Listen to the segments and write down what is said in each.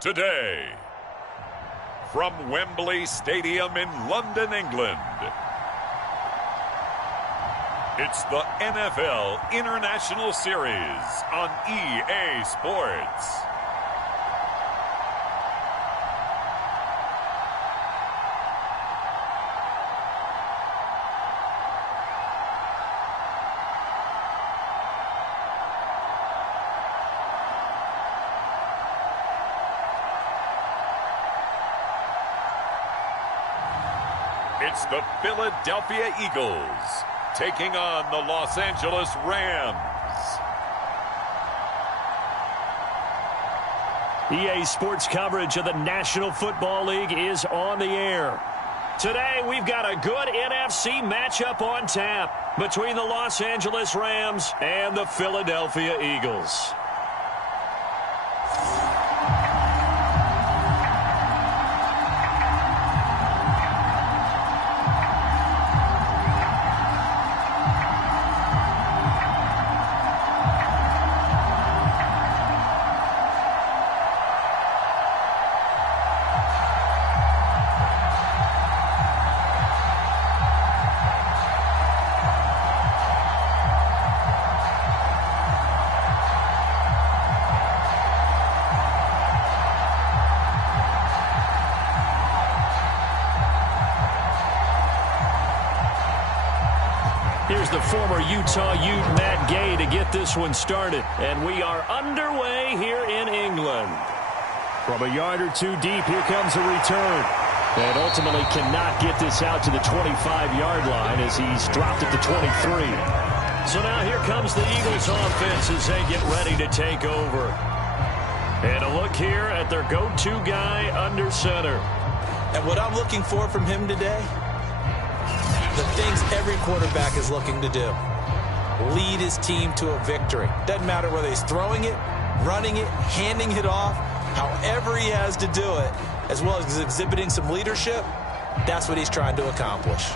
Today, from Wembley Stadium in London, England, it's the NFL International Series on EA Sports. It's the Philadelphia Eagles taking on the Los Angeles Rams. EA Sports coverage of the National Football League is on the air. Today, we've got a good NFC matchup on tap between the Los Angeles Rams and the Philadelphia Eagles. Here's the former Utah Ute Matt Gay to get this one started. And we are underway here in England. From a yard or two deep, here comes a return. And ultimately cannot get this out to the 25-yard line as he's dropped at the 23. So now here comes the Eagles offense as they get ready to take over. And a look here at their go-to guy under center. And what I'm looking for from him today, the things every quarterback is looking to do. Lead his team to a victory. Doesn't matter whether he's throwing it, running it, handing it off, however he has to do it, as well as exhibiting some leadership, that's what he's trying to accomplish.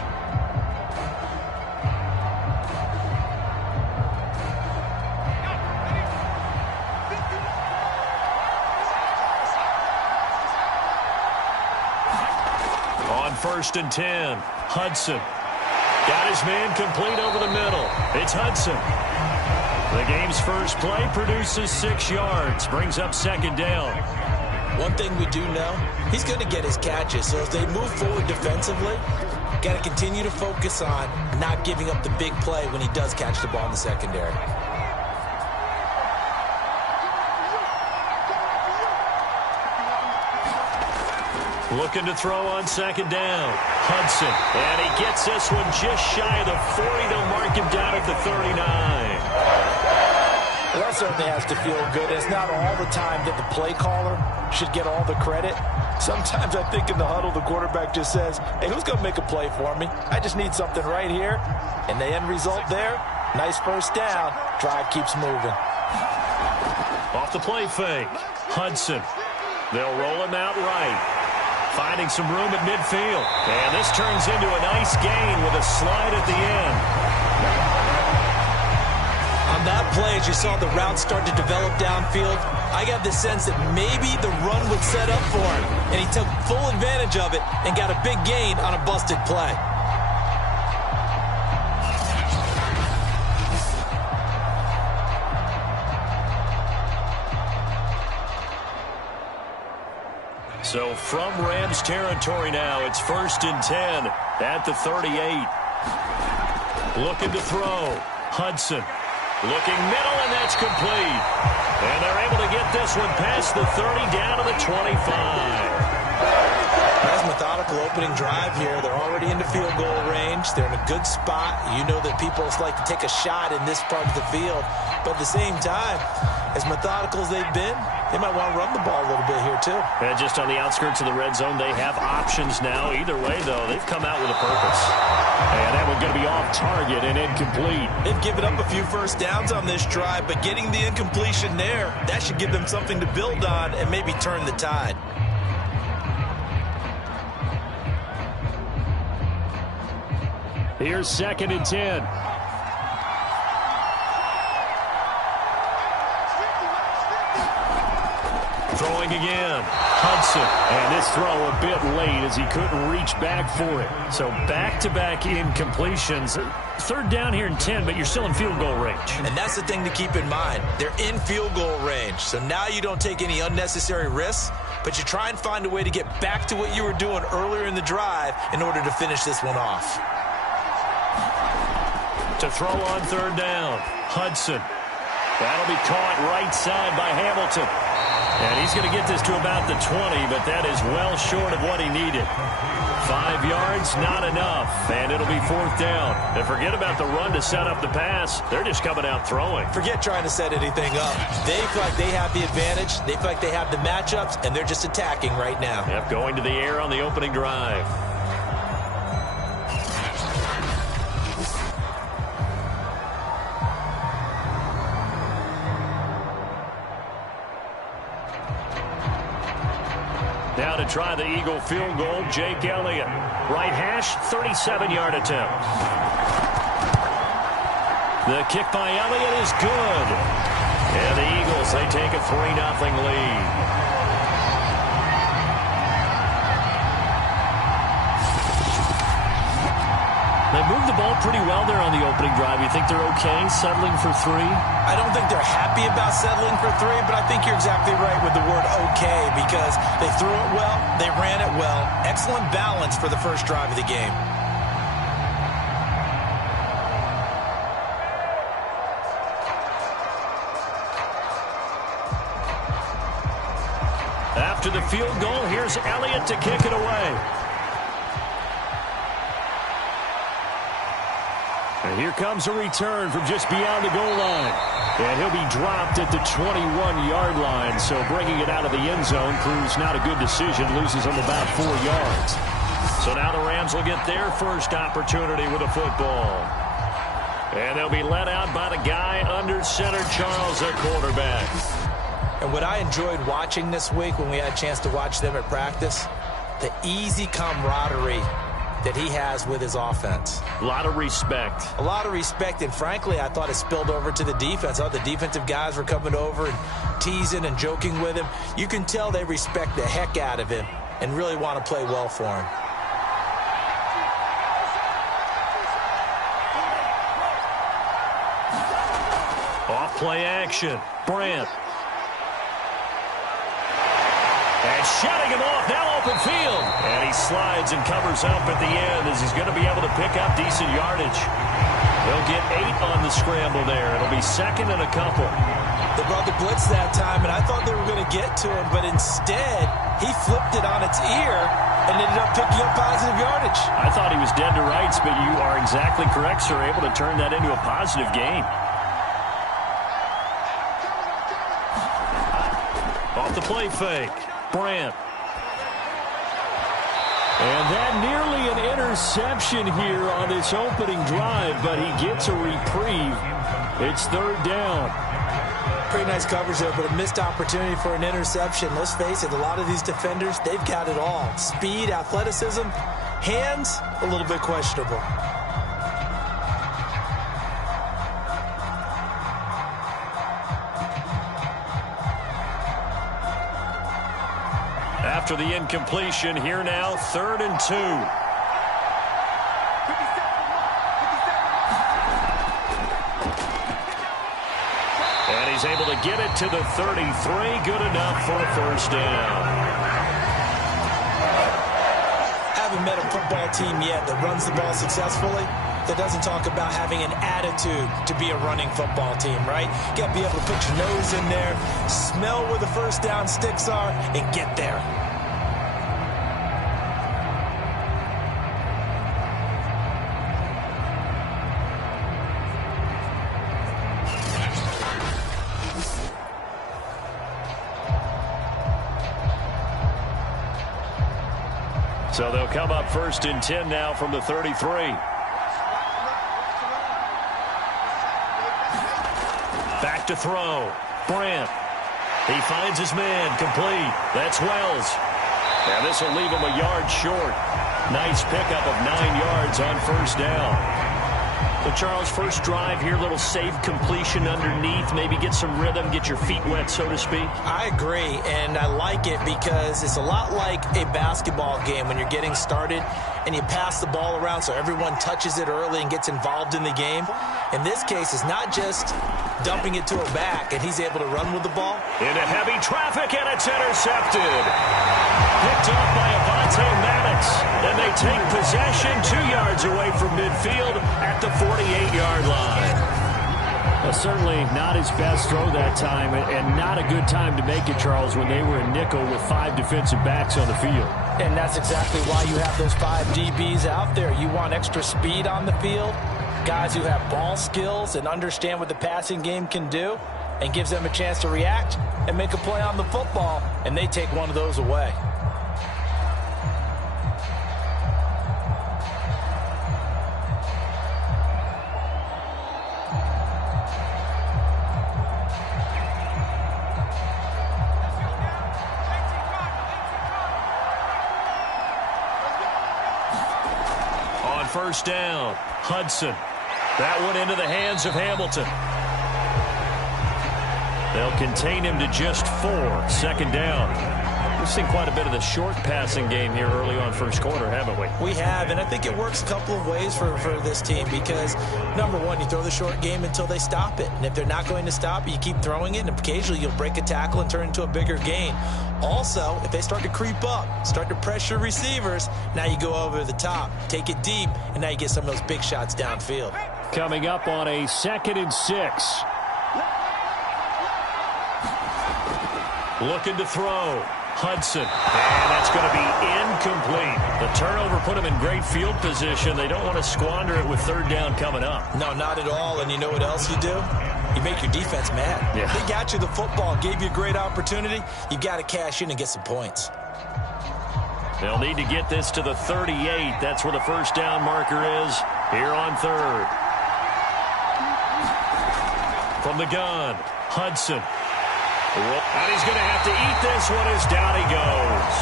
On 1st and 10, Hudson. Got his man complete over the middle. It's Hudson. The game's first play produces 6 yards. Brings up 2nd down. One thing we do know, he's going to get his catches. So as they move forward defensively, got to continue to focus on not giving up the big play when he does catch the ball in the secondary. Looking to throw on 2nd down. Hudson. And he gets this one just shy of the 40. They'll mark him down at the 39. Well, that certainly has to feel good. It's not all the time that the play caller should get all the credit. Sometimes I think in the huddle, the quarterback just says, hey, who's going to make a play for me? I just need something right here. And the end result there, nice first down. Drive keeps moving. Off the play fake. Hudson. They'll roll him out right. Finding some room at midfield. And this turns into a nice gain with a slide at the end. On that play, as you saw the route start to develop downfield, I got the sense that maybe the run would set up for him. And he took full advantage of it and got a big gain on a busted play. So from Rams territory now, it's 1st and 10 at the 38. Looking to throw. Hudson. Looking middle, and that's complete. And they're able to get this one past the 30 down to the 25. Nice methodical opening drive here. They're already into field goal range. They're in a good spot. You know that people like to take a shot in this part of the field. But at the same time, as methodical as they've been, they might want to run the ball a little bit here, too. And just on the outskirts of the red zone, they have options now. Either way, though, they've come out with a purpose. And that one's going to be off target and incomplete. They've given up a few first downs on this drive, but getting the incompletion there, that should give them something to build on and maybe turn the tide. Here's 2nd and 10. Throwing again. Hudson. And this throw a bit late as he couldn't reach back for it. So back-to-back incompletions. Third down here and 10, but you're still in field goal range. And that's the thing to keep in mind. They're in field goal range. So now you don't take any unnecessary risks, but you try and find a way to get back to what you were doing earlier in the drive in order to finish this one off. To throw on third down. Hudson. That'll be caught right side by Hamilton. And he's going to get this to about the 20, but that is well short of what he needed. 5 yards, not enough, and it'll be fourth down. And forget about the run to set up the pass. They're just coming out throwing. Forget trying to set anything up. They feel like they have the advantage. They feel like they have the matchups, and they're just attacking right now. Yep, going to the air on the opening drive. Now to try the Eagle field goal, Jake Elliott. Right hash, 37-yard attempt. The kick by Elliott is good. And the Eagles, they take a 3-0 lead. They moved the ball pretty well there on the opening drive. You think they're okay settling for 3? I don't think they're happy about settling for 3, but I think you're exactly right with the word okay because they threw it well, they ran it well. Excellent balance for the first drive of the game. After the field goal, here's Elliott to kick it away. And here comes a return from just beyond the goal line. And he'll be dropped at the 21-yard line. So bringing it out of the end zone proves not a good decision. Loses him about 4 yards. So now the Rams will get their first opportunity with a football. And they'll be let out by the guy under center, Charles, at quarterback. And what I enjoyed watching this week when we had a chance to watch them at practice, the easy camaraderie that he has with his offense. A lot of respect. A lot of respect, and frankly, I thought it spilled over to the defense. I thought the defensive guys were coming over and teasing and joking with him. You can tell they respect the heck out of him and really want to play well for him. Off play action. Brandt. And shutting him off, now open field. And he slides and covers up at the end as he's going to be able to pick up decent yardage. They'll get 8 on the scramble there. It'll be second and a couple. They brought the blitz that time, and I thought they were going to get to him, but instead, he flipped it on its ear and ended up picking up positive yardage. I thought he was dead to rights, but you are exactly correct, sir, able to turn that into a positive gain. Off the play fake. Brandt. And that nearly an interception here on this opening drive, but he gets a reprieve. It's third down. Pretty nice coverage there, but a missed opportunity for an interception. Let's face it, a lot of these defenders, they've got it all. Speed, athleticism, hands, a little bit questionable. After the incompletion, here now, 3rd and 2. And he's able to get it to the 33. Good enough for a first down. Haven't met a football team yet that runs the ball successfully, that doesn't talk about having an attitude to be a running football team, right? You got to be able to put your nose in there, smell where the first down sticks are, and get there. So they'll come up 1st and 10 now from the 33. Back to throw. Brandt. He finds his man. Complete. That's Wells. And this will leave him a yard short. Nice pickup of 9 yards on first down. So, Charles, first drive here, little save completion underneath, maybe get some rhythm, get your feet wet, so to speak. I agree, and I like it because it's a lot like a basketball game when you're getting started and you pass the ball around so everyone touches it early and gets involved in the game. In this case, it's not just dumping it to a back, and he's able to run with the ball. Into heavy traffic, and it's intercepted. Picked off by Avonte Maddox, and they take possession 2 yards away from midfield at the 48-yard line. Well, certainly not his best throw that time, and not a good time to make it, Charles, when they were in nickel with 5 defensive backs on the field. And that's exactly why you have those 5 DBs out there. You want extra speed on the field, guys who have ball skills and understand what the passing game can do, and gives them a chance to react and make a play on the football, and they take one of those away. First down, Hudson. That one into the hands of Hamilton. They'll contain him to just 4. Second down. We've seen quite a bit of the short passing game here early on first quarter, haven't we? We have, and I think it works a couple of ways for this team because, number one, you throw the short game until they stop it. And if they're not going to stop it, you keep throwing it, and occasionally you'll break a tackle and turn it into a bigger gain. Also, if they start to creep up, start to pressure receivers, now you go over the top, take it deep, and now you get some of those big shots downfield. Coming up on a 2nd and 6. Looking to throw. Hudson. And that's going to be incomplete. The turnover put them in great field position. They don't want to squander it with 3rd down coming up. No, not at all. And you know what else you do? You make your defense mad. Yeah. They got you the football, gave you a great opportunity. You got to cash in and get some points. They'll need to get this to the 38. That's where the first down marker is here on 3rd. From the gun, Hudson. And he's going to have to eat this one as down he goes.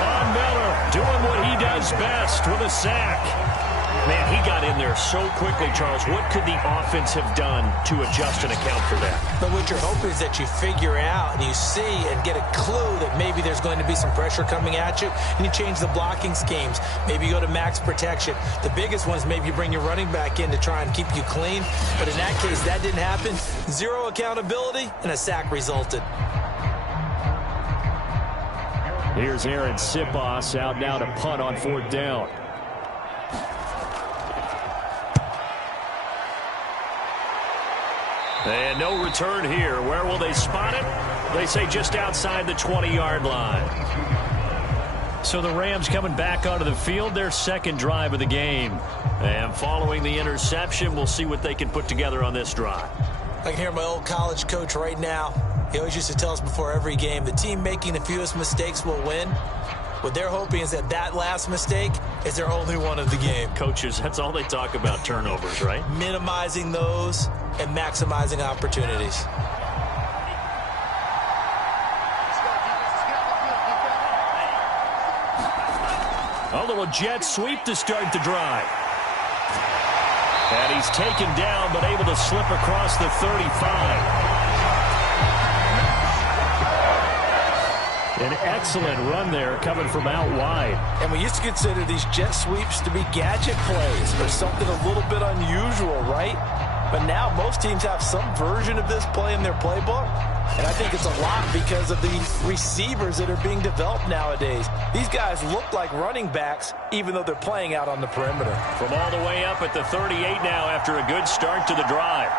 Von Miller doing what he does best with a sack. Man, he got in there so quickly, Charles. What could the offense have done to adjust and account for that? But what you're hoping is that you figure out and you see and get a clue that maybe there's going to be some pressure coming at you, and you change the blocking schemes. Maybe you go to max protection. The biggest one is maybe you bring your running back in to try and keep you clean. But in that case, that didn't happen. 0 accountability, and a sack resulted. Here's Aaron Sipos out now to punt on 4th down. And no return here. Where will they spot it? They say just outside the 20-yard line. So the Rams coming back onto the field, their 2nd drive of the game. And following the interception, we'll see what they can put together on this drive. I can hear my old college coach right now. He always used to tell us before every game, the team making the fewest mistakes will win. What they're hoping is that that last mistake is their only one of the game. Coaches, that's all they talk about, turnovers, right? Minimizing those and maximizing opportunities. A little jet sweep to start the drive. And he's taken down, but able to slip across the 35. An excellent run there coming from out wide. And we used to consider these jet sweeps to be gadget plays or something a little bit unusual, right? But now most teams have some version of this play in their playbook. And I think it's a lot because of the receivers that are being developed nowadays. These guys look like running backs even though they're playing out on the perimeter. From all the way up at the 38 now after a good start to the drive.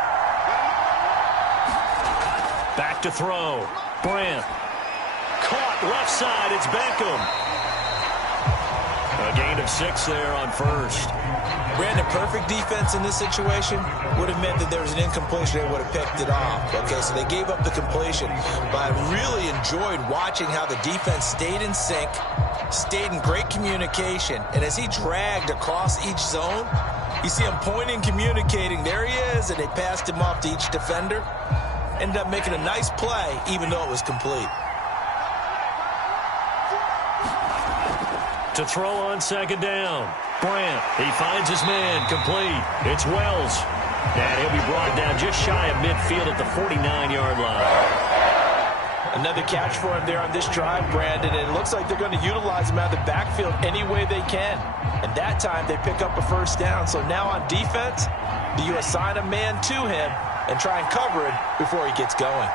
Back to throw. Brandt. Caught left side. It's Beckham. A gain of 6 there on first. Brandon, perfect defense in this situation would have meant that there was an incompletion. They would have picked it off. Okay, so they gave up the completion. But I really enjoyed watching how the defense stayed in sync, stayed in great communication. And as he dragged across each zone, you see him pointing, communicating. There he is, and they passed him off to each defender. Ended up making a nice play, even though it was complete. To throw on second down. Brandt, he finds his man, complete. It's Wells. And he'll be brought down just shy of midfield at the 49-yard line. Another catch for him there on this drive, Brandon. And it looks like they're going to utilize him out of the backfield any way they can. And that time they pick up a first down. So now on defense, do you assign a man to him and try and cover it before he gets going?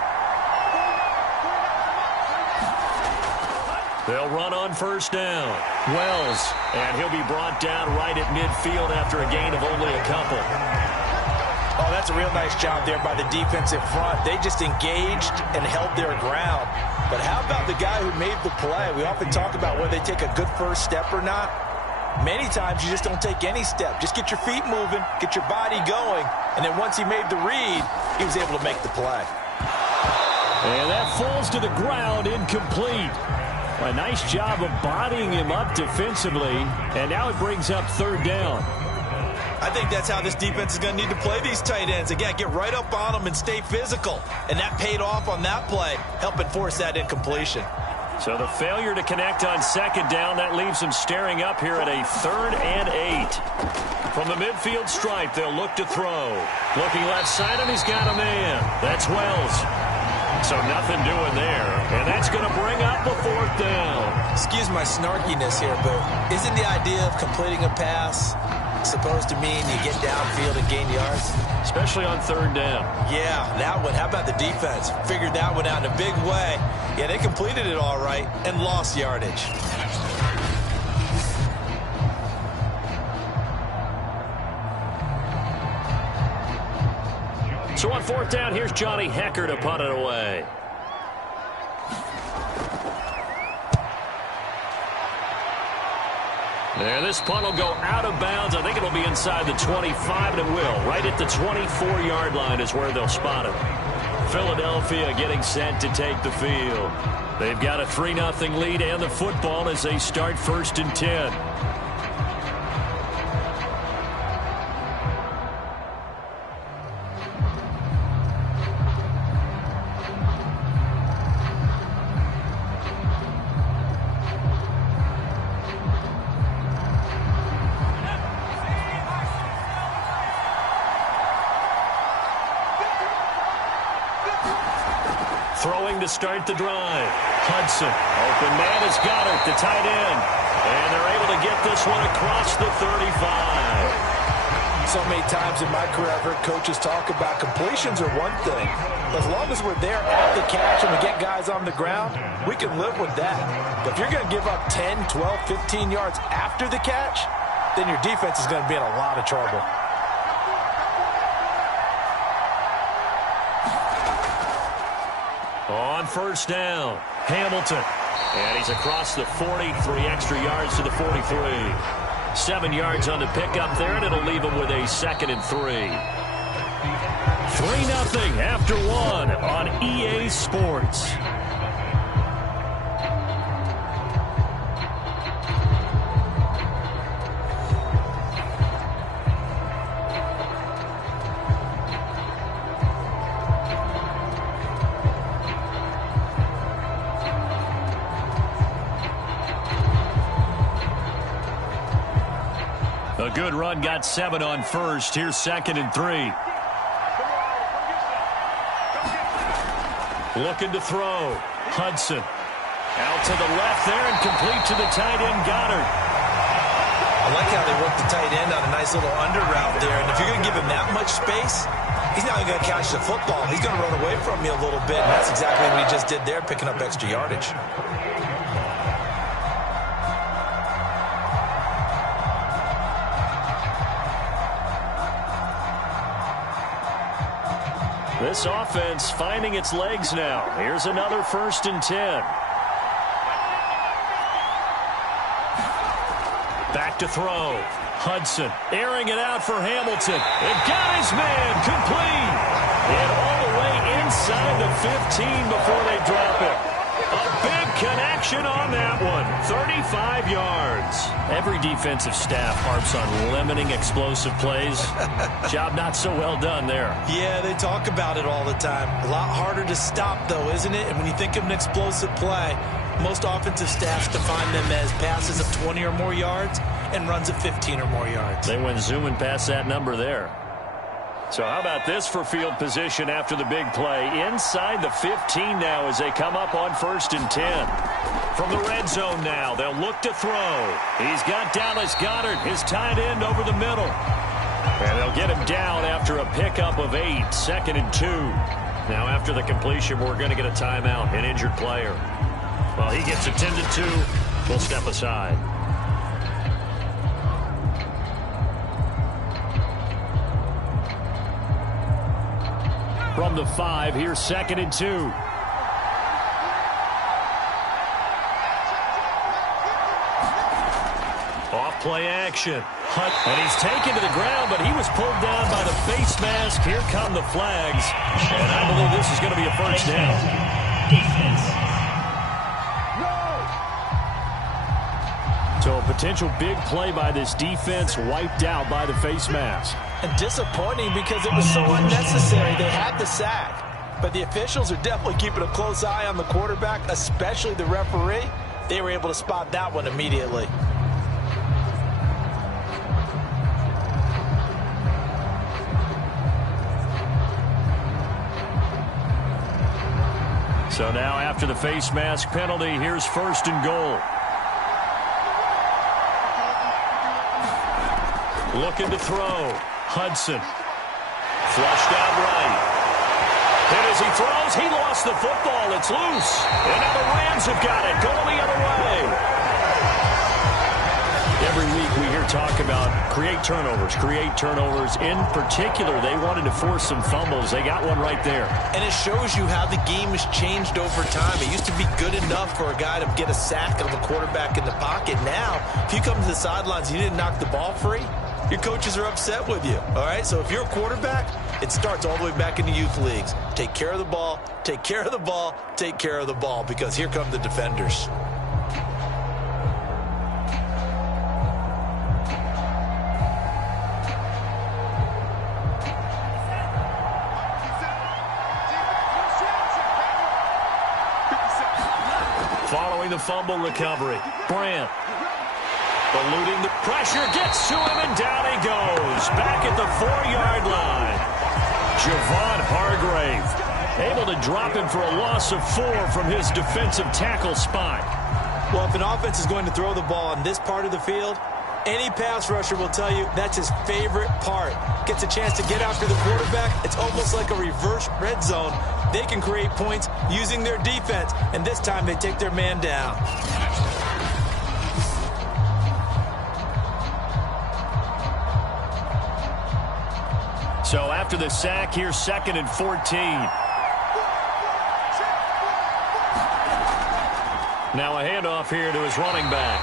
They'll run on first down. Wells, and he'll be brought down right at midfield after a gain of only a couple. Oh, that's a real nice job there by the defensive front. They just engaged and held their ground. But how about the guy who made the play? We often talk about whether they take a good first step or not. Many times you just don't take any step. Just get your feet moving, get your body going, and then once he made the read, he was able to make the play. And that falls to the ground, incomplete. A nice job of bodying him up defensively, and now it brings up third down. I think that's how this defense is going to need to play these tight ends. Again, get right up on them and stay physical. And that paid off on that play, helping force that incompletion. So the failure to connect on second down, that leaves them staring up here at a 3rd and 8. From the midfield stripe, they'll look to throw. Looking left side, and he's got a man. That's Wells. So nothing doing there, and that's going to bring up a 4th down. Excuse my snarkiness here, but isn't the idea of completing a pass supposed to mean you get downfield and gain yards? Especially on 3rd down. Yeah, that one. How about the defense? Figured that one out in a big way. Yeah, they completed it all right and lost yardage. So on 4th down, here's Johnny Hecker to punt it away. There, this punt will go out of bounds. I think it'll be inside the 25, and it will. Right at the 24-yard line is where they'll spot it. Philadelphia getting set to take the field. They've got a 3-0 lead and the football as they start 1st and 10. Throwing to start the drive. Hudson. Open man has got it, the tight end. And they're able to get this one across the 35. So many times in my career, I've heard coaches talk about completions are one thing. As long as we're there at the catch and we get guys on the ground, we can live with that. But if you're going to give up 10, 12, 15 yards after the catch, then your defense is going to be in a lot of trouble. On 1st down, Hamilton. And he's across the 40, 3 extra yards to the 43. 7 yards on the pickup there, and it'll leave him with a 2nd and 3. 3-0 after 1 on EA Sports. A good run, got 7 on 1st. Here's 2nd and 3. Looking to throw. Hudson. Out to the left there and complete to the tight end, Goddard. I like how they work the tight end on a nice little under route there. And if you're going to give him that much space, he's not going to catch the football. He's going to run away from you a little bit. And that's exactly what he just did there, picking up extra yardage. This offense finding its legs now. Here's another 1st and 10. Back to throw. Hudson airing it out for Hamilton. It got his man complete. And all the way inside the 15 before they drop it. A big connection on that one. 35 yards. Every defensive staff harps on limiting explosive plays. Job not so well done there. Yeah, they talk about it all the time. A lot harder to stop, though, isn't it? And when you think of an explosive play, most offensive staffs define them as passes of 20 or more yards and runs of 15 or more yards. They went zooming past that number there. So how about this for field position after the big play? Inside the 15 now as they come up on 1st and 10. From the red zone now, they'll look to throw. He's got Dallas Goedert, his tight end, over the middle. And they'll get him down after a pickup of 8, 2nd and 2. Now after the completion, we're going to get a timeout, an injured player. Well, he gets attended to. We'll step aside. From the 5, here's 2nd and 2. Off play action. And he's taken to the ground, but he was pulled down by the face mask. Here come the flags. And I believe this is going to be a first down. Defense. So a potential big play by this defense wiped out by the face mask. And disappointing because it was so unnecessary. They had the sack. But the officials are definitely keeping a close eye on the quarterback, especially the referee. They were able to spot that one immediately. So now after the face mask penalty, here's 1st and goal. Looking to throw. Hudson. Flushed out right. And as he throws, he lost the football. It's loose. And now the Rams have got it. Going the other way. Every week we hear talk about create turnovers. In particular, they wanted to force some fumbles. They got one right there. And it shows you how the game has changed over time. It used to be good enough for a guy to get a sack of a quarterback in the pocket. Now, if you come to the sidelines and you didn't knock the ball free, your coaches are upset with you, all right? So if you're a quarterback, it starts all the way back in the youth leagues. Take care of the ball, take care of the ball, take care of the ball, because here come the defenders. Following the fumble recovery, Brandt. Eluding the pressure, gets to him, and down he goes. Back at the 4-yard line. Javon Hargrave able to drop him for a loss of 4 from his defensive tackle spot. Well, if an offense is going to throw the ball on this part of the field, any pass rusher will tell you that's his favorite part. Gets a chance to get after the quarterback. It's almost like a reverse red zone. They can create points using their defense, and this time they take their man down. So after the sack, here's 2nd and 14. Now a handoff here to his running back.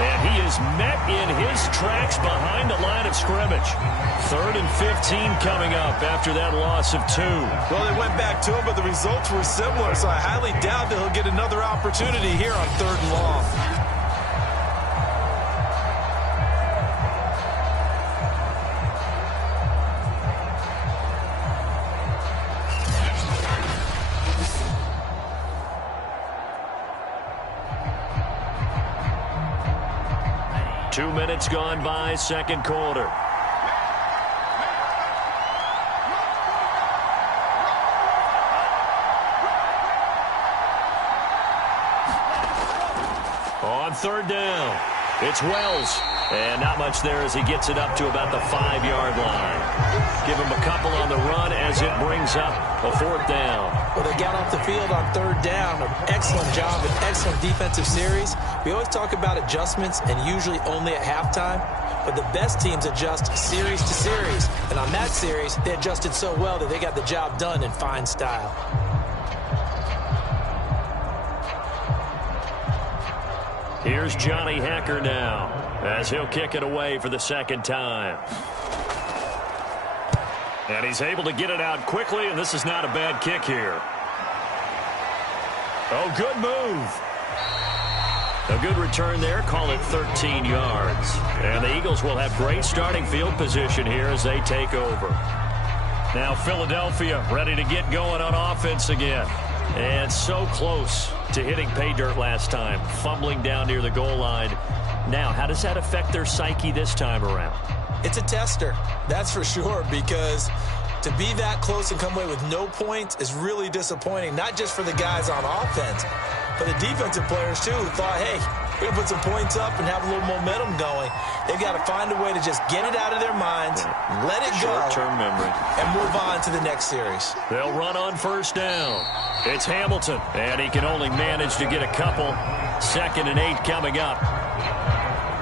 And he is met in his tracks behind the line of scrimmage. 3rd and 15 coming up after that loss of 2. Well, they went back to him, but the results were similar, so I highly doubt that he'll get another opportunity here on 3rd and long. Two minutes gone by, second quarter. On 3rd down, it's Wells. And not much there as he gets it up to about the 5-yard line. Give him a couple on the run as it brings up a 4th down. Well, they got off the field on 3rd down. An excellent job, an excellent defensive series. We always talk about adjustments and usually only at halftime. But the best teams adjust series to series. And on that series, they adjusted so well that they got the job done in fine style. Here's Johnny Hacker now as he'll kick it away for the 2nd time. And he's able to get it out quickly, and this is not a bad kick here. Oh, good move. A good return there. Call it 13 yards. And the Eagles will have great starting field position here as they take over. Now Philadelphia ready to get going on offense again. And so close to hitting pay dirt last time. Fumbling down near the goal line. Now, how does that affect their psyche this time around? It's a tester, that's for sure, because to be that close and come away with no points is really disappointing, not just for the guys on offense, but the defensive players, too, who thought, hey, we're going to put some points up and have a little momentum going. They've got to find a way to just get it out of their minds, let it go, short-term memory, and move on to the next series. They'll run on first down. It's Hamilton, and he can only manage to get a couple. 2nd and 8 coming up.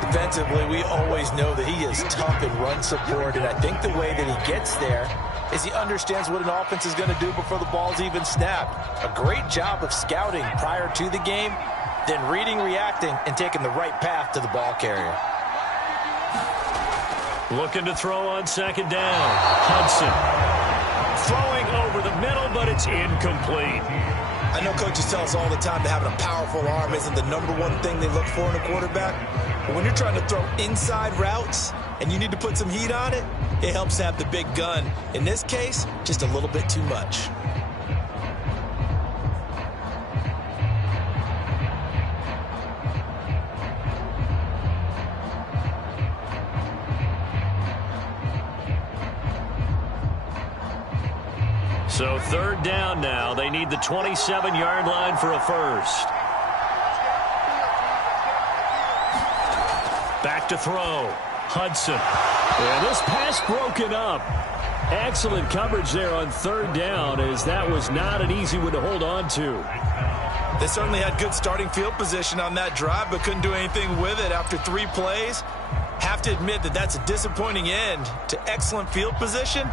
Defensively, we always know that he is tough in run support, and I think the way that he gets there is he understands what an offense is going to do before the ball's even snapped. A great job of scouting prior to the game, then reading, reacting, and taking the right path to the ball carrier. Looking to throw on 2nd down. Hudson throwing over the middle, but it's incomplete. I know coaches tell us all the time that having a powerful arm isn't the #1 thing they look for in a quarterback. But when you're trying to throw inside routes and you need to put some heat on it, it helps to have the big gun. In this case, just a little bit too much. So 3rd down now. They need the 27-yard line for a first. Back to throw. Hudson. And this pass broken up. Excellent coverage there on 3rd down, as that was not an easy one to hold on to. They certainly had good starting field position on that drive, but couldn't do anything with it after 3 plays. Have to admit that that's a disappointing end to excellent field position.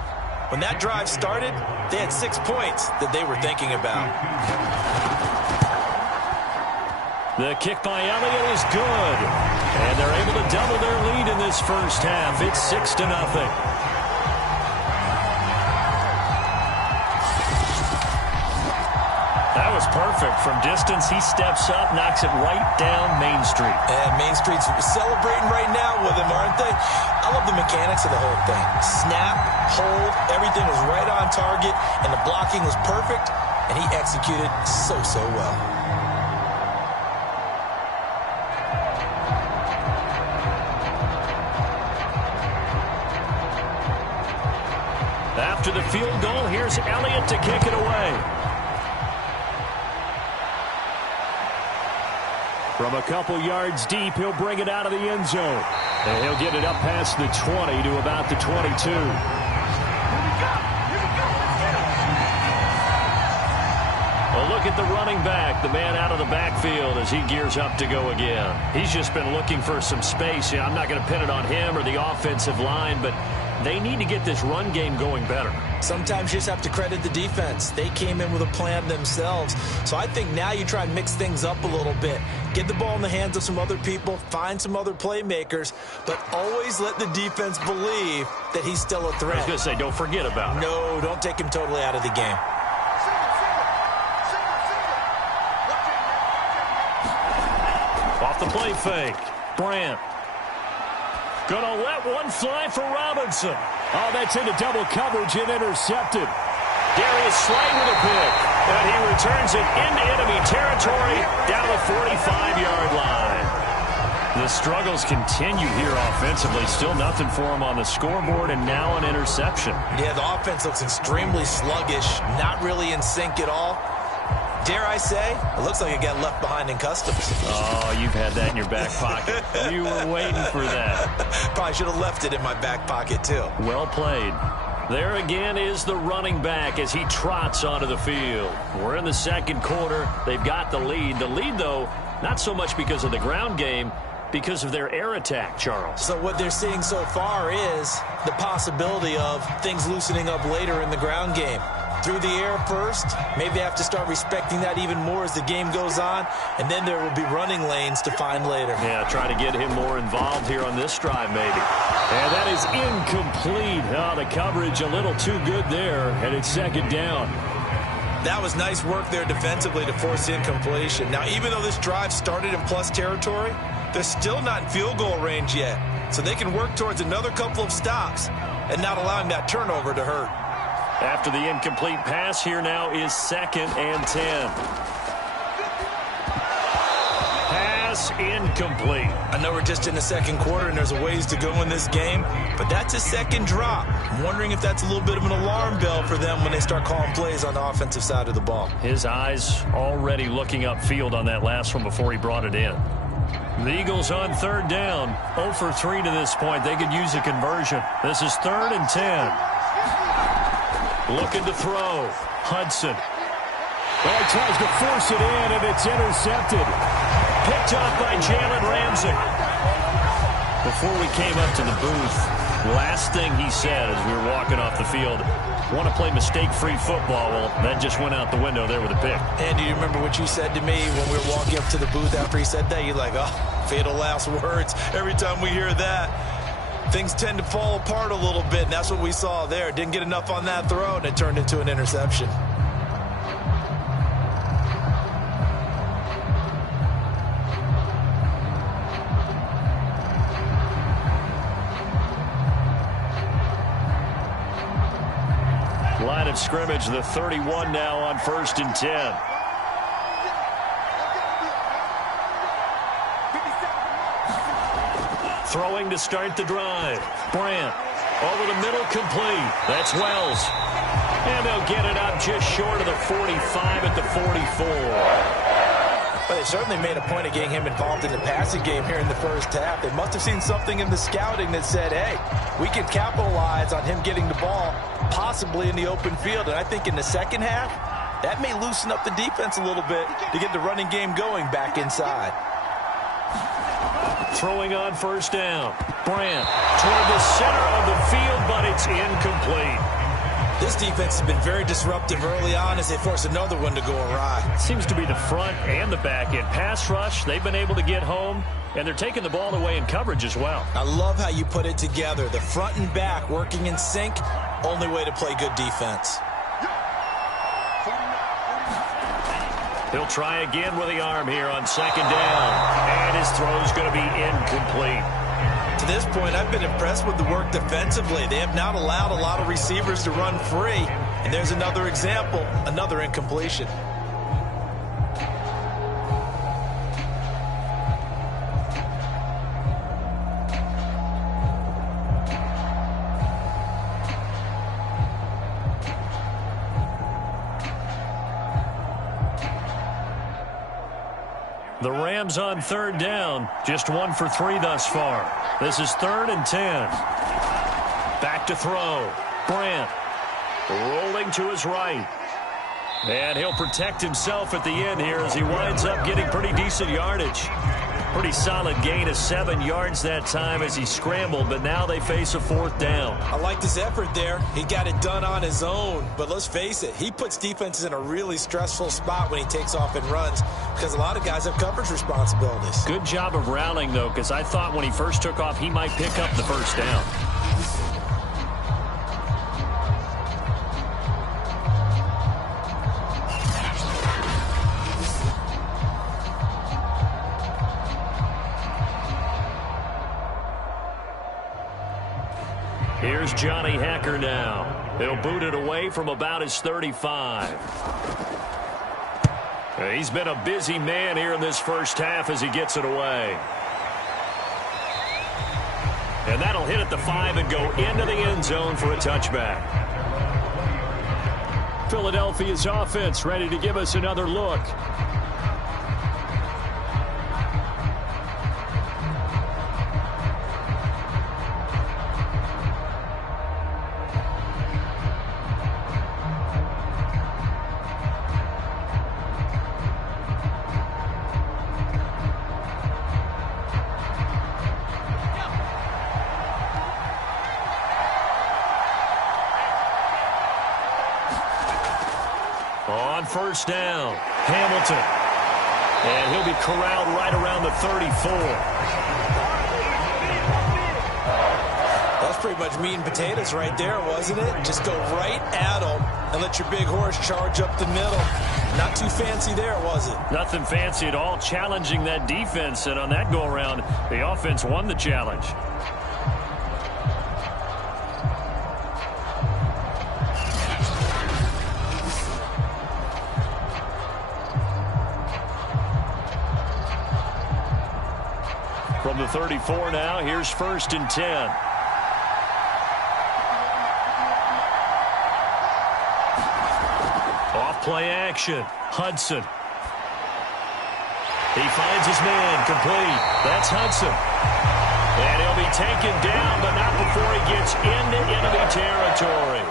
When that drive started, they had 6 points that they were thinking about. The kick by Elliott is good. And they're able to double their lead in this first half. It's 6-0. That was perfect. From distance, he steps up, knocks it right down Main Street. And Main Street's celebrating right now with him, aren't they? I love the mechanics of the whole thing. Snap, hold, everything was right on target, and the blocking was perfect, and he executed so well. After the field goal, here's Elliott to kick it away. From a couple yards deep, he'll bring it out of the end zone. And he'll get it up past the 20 to about the 22. A look at the running back, the man out of the backfield as he gears up to go again. He's just been looking for some space. Yeah, I'm not going to pin it on him or the offensive line, but they need to get this run game going better. Sometimes you just have to credit the defense. They came in with a plan themselves. So I think now you try and mix things up a little bit. Get the ball in the hands of some other people, find some other playmakers, but always let the defense believe that he's still a threat. I was going to say, don't forget about it. No, don't take him totally out of the game. Off the play fake. Brandt. Gonna let one fly for Robinson. Oh, that's into double coverage and intercepted. Darius Slay with a pick. And he returns it into enemy territory down the 45-yard line. The struggles continue here offensively. Still nothing for him on the scoreboard, and now an interception. Yeah, the offense looks extremely sluggish, not really in sync at all. Dare I say, it looks like it got left behind in customs. Oh, you've had that in your back pocket. You were waiting for that. Probably should have left it in my back pocket, too. Well played. There again is the running back as he trots onto the field. We're in the second quarter. They've got the lead. The lead, though, not so much because of the ground game, because of their air attack, Charles. So what they're seeing so far is the possibility of things loosening up later in the ground game. Through the air first, maybe they have to start respecting that even more as the game goes on, and then there will be running lanes to find later. Yeah, try to get him more involved here on this drive, maybe. And that is incomplete. Oh, the coverage a little too good there, and it's 2nd down. That was nice work there defensively to force the incompletion. Now, even though this drive started in plus territory, they're still not in field goal range yet. So they can work towards another couple of stops and not allowing that turnover to hurt. After the incomplete pass, here now is 2nd and 10. Pass incomplete. I know we're just in the second quarter and there's a ways to go in this game, but that's a second drop. I'm wondering if that's a little bit of an alarm bell for them when they start calling plays on the offensive side of the ball. His eyes already looking upfield on that last one before he brought it in. The Eagles on 3rd down. 0 for 3 to this point. They could use a conversion. This is 3rd and 10. Looking to throw. Hudson. Well, he tries to force it in, and it's intercepted. Picked off by Jalen Ramsey. Before we came up to the booth, last thing he said as we were walking off the field, want to play mistake-free football. Well, that just went out the window there with a pick. And do you remember what you said to me when we were walking up to the booth after he said that? You're like, oh, fatal last words. Every time we hear that, things tend to fall apart a little bit, and that's what we saw there. Didn't get enough on that throw, and it turned into an interception. Line of scrimmage, the 31 now on 1st and 10. Throwing to start the drive. Brandt over the middle, complete. That's Wells. And they'll get it up just short of the 45 at the 44. But they certainly made a point of getting him involved in the passing game here in the first half. They must have seen something in the scouting that said, hey, we can capitalize on him getting the ball possibly in the open field. And I think in the second half, that may loosen up the defense a little bit to get the running game going back inside. Throwing on 1st down. Brandt toward the center of the field, but it's incomplete. This defense has been very disruptive early on as they force another one to go awry. Seems to be the front and the back end. Pass rush, they've been able to get home, and they're taking the ball away in coverage as well. I love how you put it together. The front and back working in sync, only way to play good defense. He'll try again with the arm here on 2nd down. And his throw's going to be incomplete. To this point, I've been impressed with the work defensively. They have not allowed a lot of receivers to run free. And there's another example, another incompletion. The Rams on 3rd down. Just 1 for 3 thus far. This is 3rd and 10. Back to throw. Brandt rolling to his right. And he'll protect himself at the end here as he winds up getting pretty decent yardage. Pretty solid gain of 7 yards that time as he scrambled, but now they face a 4th down. I liked his effort there. He got it done on his own, but let's face it, he puts defenses in a really stressful spot when he takes off and runs because a lot of guys have coverage responsibilities. Good job of rallying, though, because I thought when he first took off, he might pick up the 1st down. Here's Johnny Hacker now. He'll boot it away from about his 35. He's been a busy man here in this first half as he gets it away. And that'll hit at the 5 and go into the end zone for a touchback. Philadelphia's offense ready to give us another look. On 1st down, Hamilton. And he'll be corralled right around the 34. That's pretty much meat and potatoes right there, wasn't it? Just go right at them and let your big horse charge up the middle. Not too fancy there, was it? Nothing fancy at all, challenging that defense, and on that go-around, the offense won the challenge. From the 34 now, here's 1st and 10. Off-play action. Hudson. He finds his man, complete. That's Hudson. And he'll be taken down, but not before he gets into enemy territory.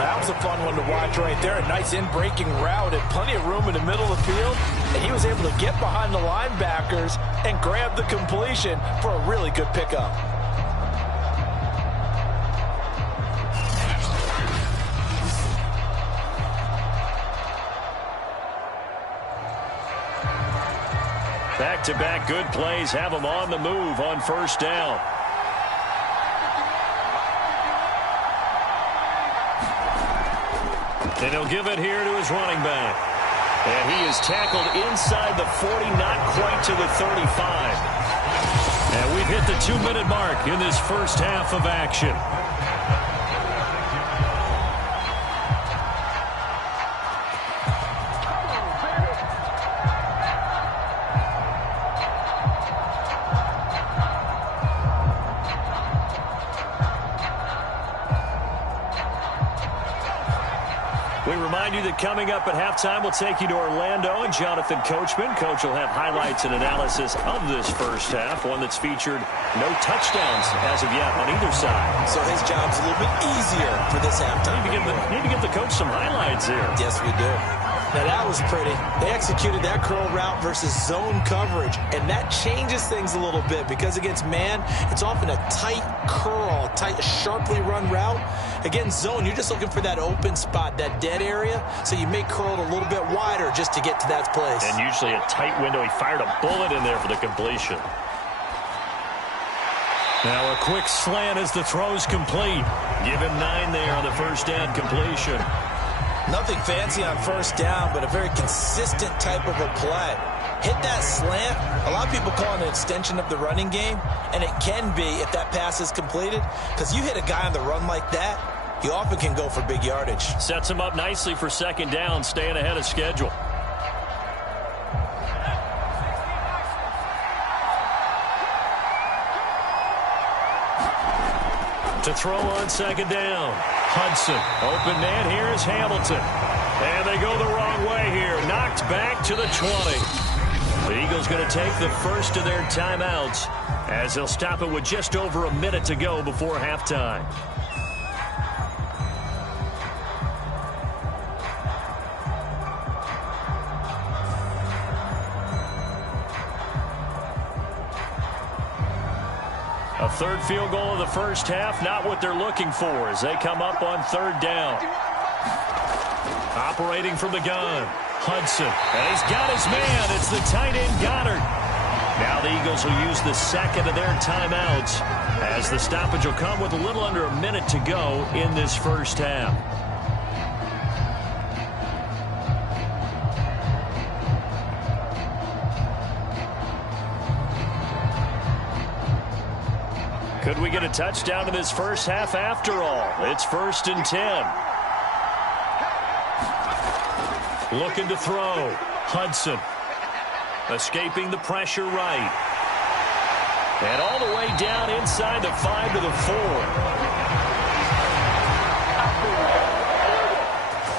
That was a fun one to watch right there. A nice in-breaking route and plenty of room in the middle of the field. And he was able to get behind the linebackers and grab the completion for a really good pickup. Back-to-back good plays have him on the move on 1st down. And he'll give it here to his running back. And he is tackled inside the 40, not quite to the 35. And we've hit the 2-minute mark in this first half of action. We remind you that coming up at halftime, we'll take you to Orlando and Jonathan Coachman. Coach will have highlights and analysis of this first half, one that's featured no touchdowns as of yet on either side. So his job's a little bit easier for this halftime. Need to give the coach some highlights here. Yes, we do. Now, that was pretty. They executed that curl route versus zone coverage, and that changes things a little bit because against man, it's often a tight curl, tight, sharply run route. Against zone, you're just looking for that open spot, that dead area, so you may curl it a little bit wider just to get to that place. And usually a tight window. He fired a bullet in there for the completion. Now a quick slant as the throw's complete. Give him 9 there on the first down completion. Nothing fancy on first down, but a very consistent type of a play. Hit that slant. A lot of people call it an extension of the running game, and it can be if that pass is completed, because you hit a guy on the run like that, you often can go for big yardage. Sets him up nicely for second down, staying ahead of schedule. To throw on second down. Hudson. Open man here is Hamilton. And they go the wrong way here. Knocked back to the 20. The Eagles going to take the first of their timeouts as they'll stop it with just over a minute to go before halftime. A third field goal of the first half, not what they're looking for as they come up on 3rd down. Operating from the gun, Hudson. And he's got his man. It's the tight end, Goddard. Now the Eagles will use the second of their timeouts as the stoppage will come with a little under a minute to go in this first half. Could we get a touchdown in this first half after all? It's 1st and 10. Looking to throw. Hudson. Escaping the pressure right. And all the way down inside the 5 to the 4.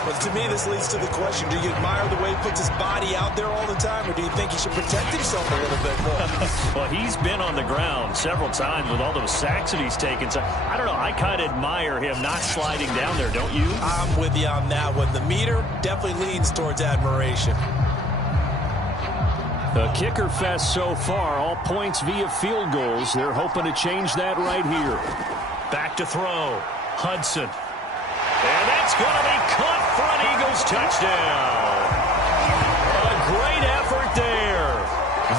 But to me, this leads to the question, do you admire the way he puts his body out there all the time, or do you think he should protect himself a little bit more? Well, he's been on the ground several times with all those sacks that he's taken. So, I don't know, I kind of admire him not sliding down there, don't you? I'm with you on that one. The meter definitely leans towards admiration. A kicker fest so far, all points via field goals. They're hoping to change that right here. Back to throw. Hudson. And that's going to be caught for an Eagles touchdown. A great effort there.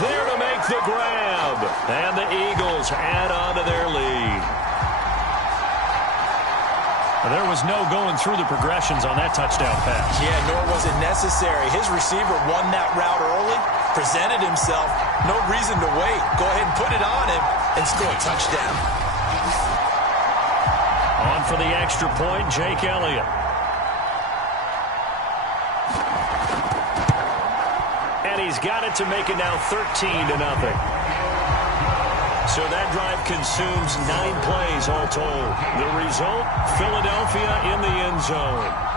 There to make the grab. And the Eagles add on to their lead. There was no going through the progressions on that touchdown pass. Yeah, nor was it necessary. His receiver won that route early, presented himself. No reason to wait. Go ahead and put it on him and score a touchdown. On for the extra point, Jake Elliott. And he's got it to make it now 13-0. So that drive consumes 9 plays all told. The result, Philadelphia in the end zone.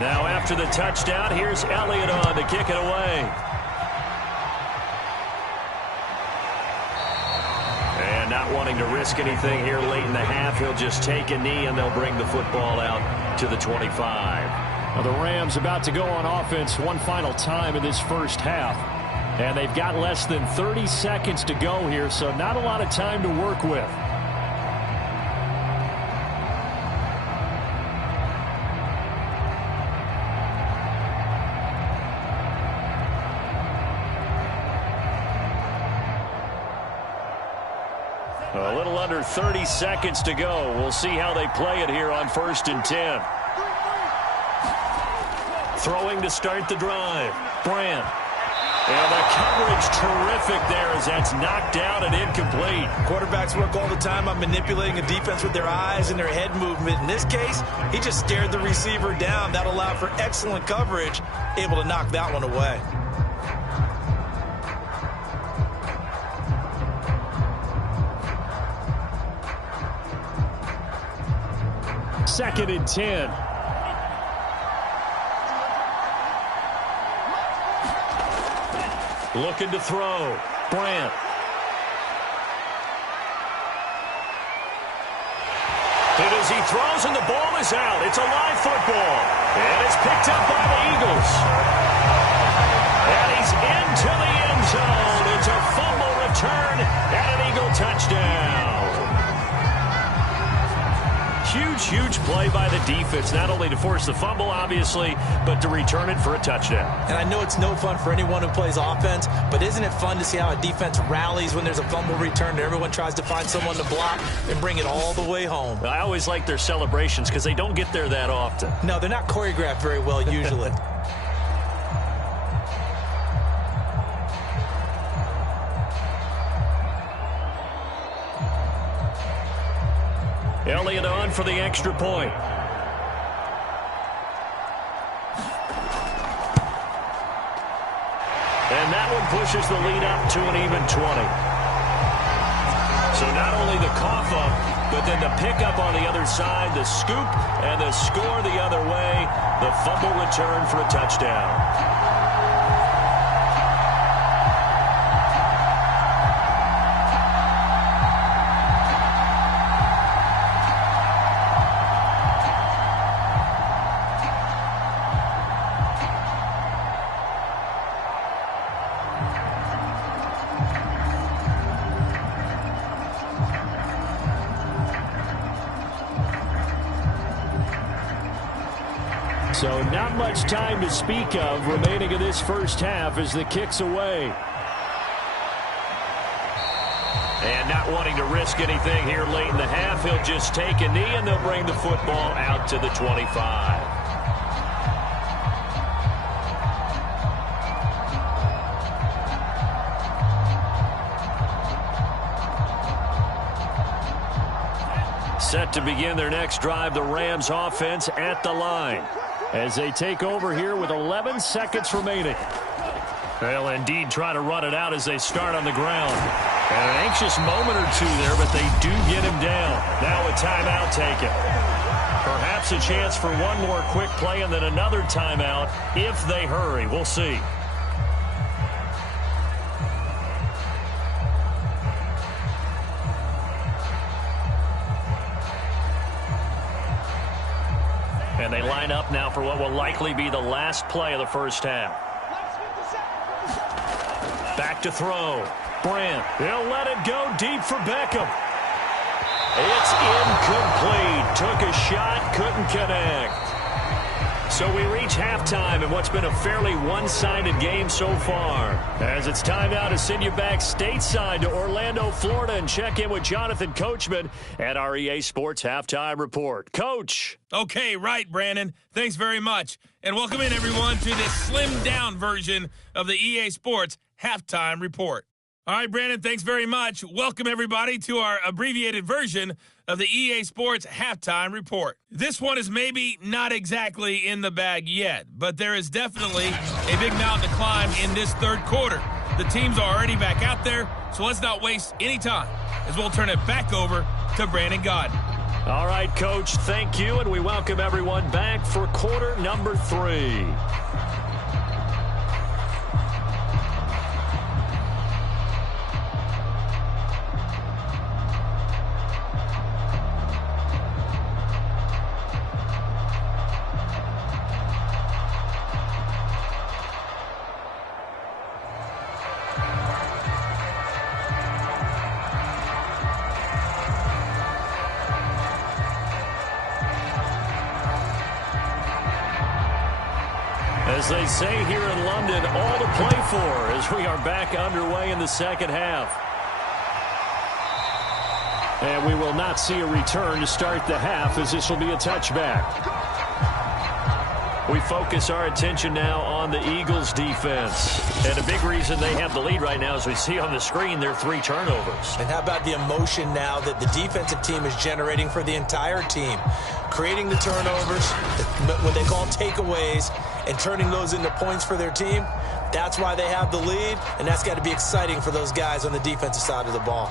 Now after the touchdown, here's Elliott on to kick it away. And not wanting to risk anything here late in the half, he'll just take a knee and they'll bring the football out to the 25. Well, the Rams about to go on offense one final time in this first half. And they've got less than 30 seconds to go here, so not a lot of time to work with. A little under 30 seconds to go. We'll see how they play it here on 1st and 10. Throwing to start the drive. Brand. And the coverage terrific there as that's knocked down and incomplete. Quarterbacks work all the time on manipulating a defense with their eyes and their head movement. In this case, he just stared the receiver down. That allowed for excellent coverage, able to knock that one away. Second and 10. Looking to throw. Brand. And as he throws and the ball is out, it's a live football. And it's picked up by the Eagles. And he's into the end zone. It's a fumble return and an Eagle touchdown. Huge play by the defense, not only to force the fumble, obviously, but to return it for a touchdown. And I know it's no fun for anyone who plays offense, but isn't it fun to see how a defense rallies when there's a fumble return and everyone tries to find someone to block and bring it all the way home? I always like their celebrations because they don't get there that often. No, they're not choreographed very well usually. Elliott on for the extra point. And that one pushes the lead up to an even 20. So not only the cough up, but then the pickup on the other side, the scoop, and the score the other way, the fumble return for a touchdown. So not much time to speak of remaining in this first half as the kick's away. And not wanting to risk anything here late in the half, he'll just take a knee and they'll bring the football out to the 25. Set to begin their next drive, the Rams offense at the line. As they take over here with 11 seconds remaining. They'll indeed try to run it out as they start on the ground. And an anxious moment or two there, but they do get him down. Now a timeout taken. Perhaps a chance for one more quick play and then another timeout if they hurry. We'll see. And they line up now for what will likely be the last play of the first half. Back to throw. Brandt. He'll let it go deep for Beckham. It's incomplete. Took a shot, couldn't connect. So we reach halftime in what's been a fairly one-sided game so far. As it's time now to send you back stateside to Orlando, Florida, and check in with Jonathan Coachman at our EA Sports Halftime Report. Coach. Okay, right, Brandon. Thanks very much. And welcome in, everyone, to this slimmed-down version of the EA Sports Halftime Report. All right, Brandon, thanks very much. Welcome, everybody, to our abbreviated version of the EA Sports Halftime Report. This one is maybe not exactly in the bag yet, but there is definitely a big mountain to climb in this third quarter. The teams are already back out there, so let's not waste any time as we'll turn it back over to Brandon Godden. All right, Coach, thank you, and we welcome everyone back for quarter number 3. As they say here in London, all to play for as we are back underway in the second half. And we will not see a return to start the half as this will be a touchback. We focus our attention now on the Eagles' defense. And a big reason they have the lead right now, as we see on the screen, their 3 turnovers. And how about the emotion now that the defensive team is generating for the entire team? Creating the turnovers, what they call takeaways, and turning those into points for their team. That's why they have the lead, and that's got to be exciting for those guys on the defensive side of the ball.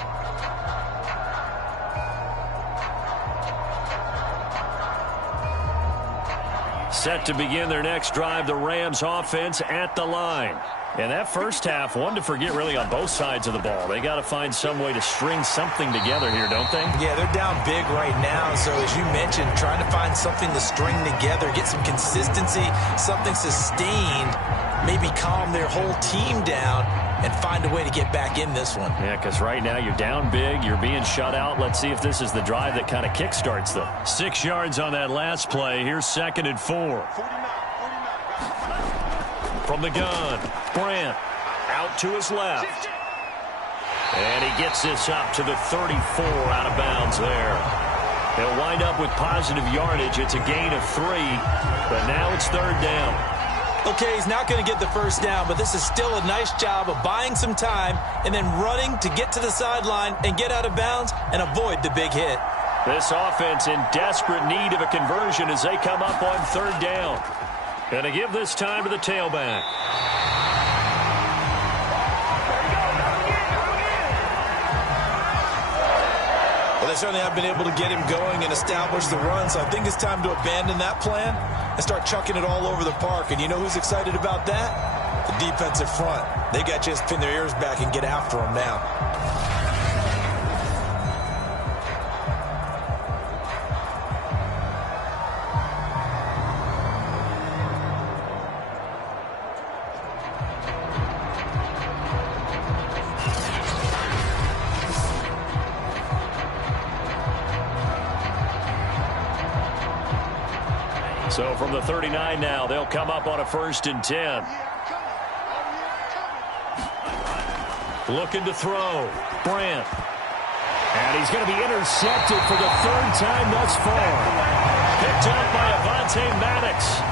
Set to begin their next drive, the Rams offense at the line. And that first half, one to forget really on both sides of the ball. They got to find some way to string something together here, don't they? Yeah, they're down big right now. So as you mentioned, trying to find something to string together, get some consistency, something sustained, maybe calm their whole team down and find a way to get back in this one. Yeah, because right now you're down big, you're being shut out. Let's see if this is the drive that kind of kickstarts them. 6 yards on that last play. Here's 2nd and 4. From the gun, Brandt out to his left. And he gets this up to the 34 out of bounds there. They'll wind up with positive yardage. It's a gain of 3, but now it's 3rd down. Okay, he's not going to get the first down, but this is still a nice job of buying some time and then running to get to the sideline and get out of bounds and avoid the big hit. This offense in desperate need of a conversion as they come up on 3rd down. Going to give this time to the tailback. Well, they certainly have been able to get him going and establish the run, so I think it's time to abandon that plan and start chucking it all over the park. And you know who's excited about that? The defensive front. They got a chance to pin their ears back and get after him now. So from the 39 now, they'll come up on a 1st and 10. Looking to throw. Brandt. And he's going to be intercepted for the 3rd time thus far. Picked up by Avonte Maddox.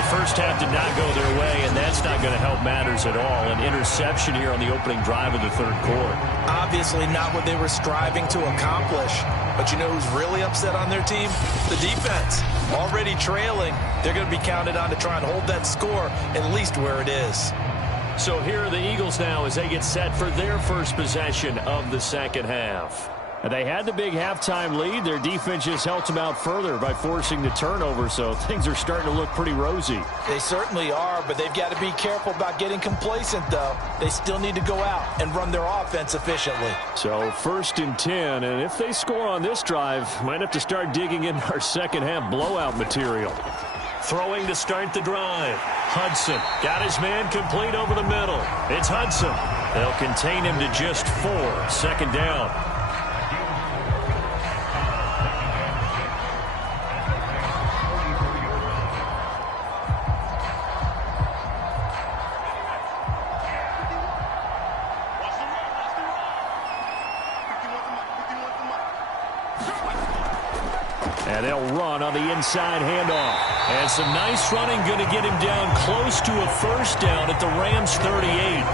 The first half did not go their way, and that's not going to help matters at all. An interception here on the opening drive of the 3rd quarter. Obviously not what they were striving to accomplish. But you know who's really upset on their team? The defense. Already trailing. They're going to be counted on to try and hold that score at least where it is. So here are the Eagles now as they get set for their first possession of the second half. They had the big halftime lead. Their defense just helped them out further by forcing the turnover, so things are starting to look pretty rosy. They certainly are, but they've got to be careful about getting complacent, though. They still need to go out and run their offense efficiently. So 1st and 10, and if they score on this drive, might have to start digging in our second-half blowout material. Throwing to start the drive. Hudson got his man complete over the middle. It's Hudson. They'll contain him to just 4. 2nd down. And they'll run on the inside handoff. And some nice running going to get him down close to a 1st down at the Rams 38.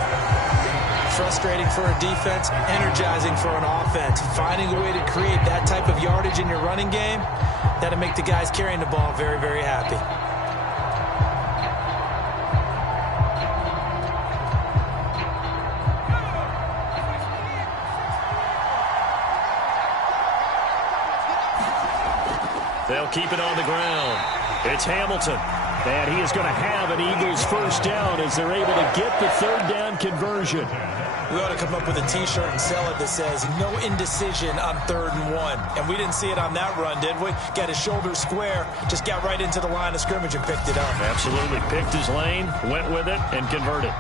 Frustrating for a defense, energizing for an offense. Finding a way to create that type of yardage in your running game, that'll make the guys carrying the ball very, very happy. They'll keep it on the ground. It's Hamilton. And he is going to have an Eagles 1st down as they're able to get the 3rd down conversion. We ought to come up with a T-shirt and sell it that says, no indecision on 3rd and 1. And we didn't see it on that run, did we? Got his shoulder square, just got right into the line of scrimmage and picked it up. Absolutely. Picked his lane, went with it, and converted.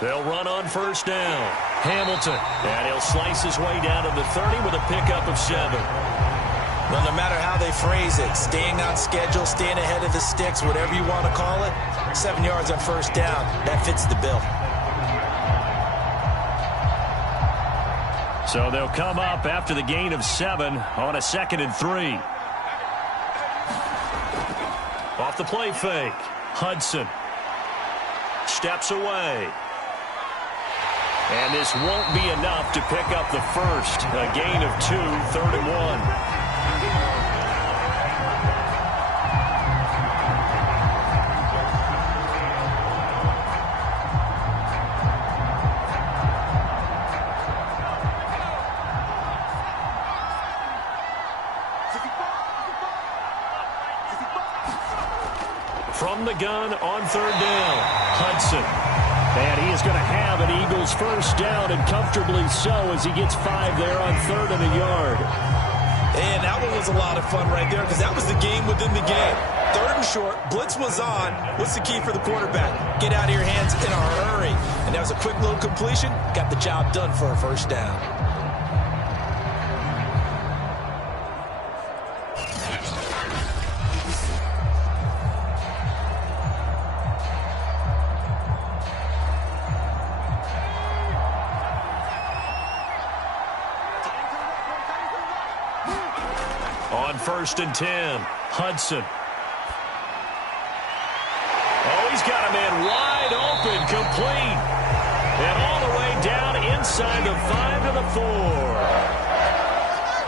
They'll run on 1st down. Hamilton. And he'll slice his way down to the 30 with a pickup of 7. Well, no matter how they phrase it, staying on schedule, staying ahead of the sticks, whatever you want to call it, 7 yards on 1st down, that fits the bill. So they'll come up after the gain of 7 on a 2nd and 3. Off the play fake. Hudson steps away. And this won't be enough to pick up the 1st. A gain of 2, 3rd and 1. From the gun on 3rd down, Hudson. And he is going to have an Eagles 1st down, and comfortably so, as he gets 5 there on 3rd and a yard. And that one was a lot of fun right there because that was the game within the game. 3rd and short, blitz was on. What's the key for the quarterback? Get out of your hands in a hurry. And that was a quick little completion. Got the job done for a 1st down. On 1st and 10, Hudson. Oh, he's got a man wide open, complete. And all the way down inside the 5 to the 4.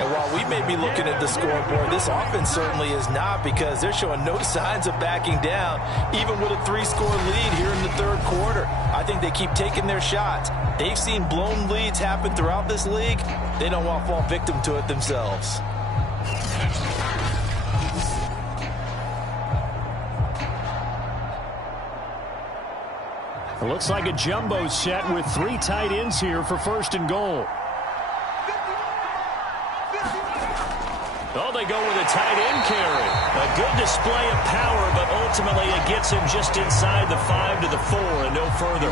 And while we may be looking at the scoreboard, this offense certainly is not, because they're showing no signs of backing down, even with a 3-score lead here in the 3rd quarter. I think they keep taking their shots. They've seen blown leads happen throughout this league. They don't want to fall victim to it themselves. It looks like a jumbo set with 3 tight ends here for 1st and goal. Oh, they go with a tight end carry. A good display of power, but ultimately it gets him just inside the 5 to the 4 and no further.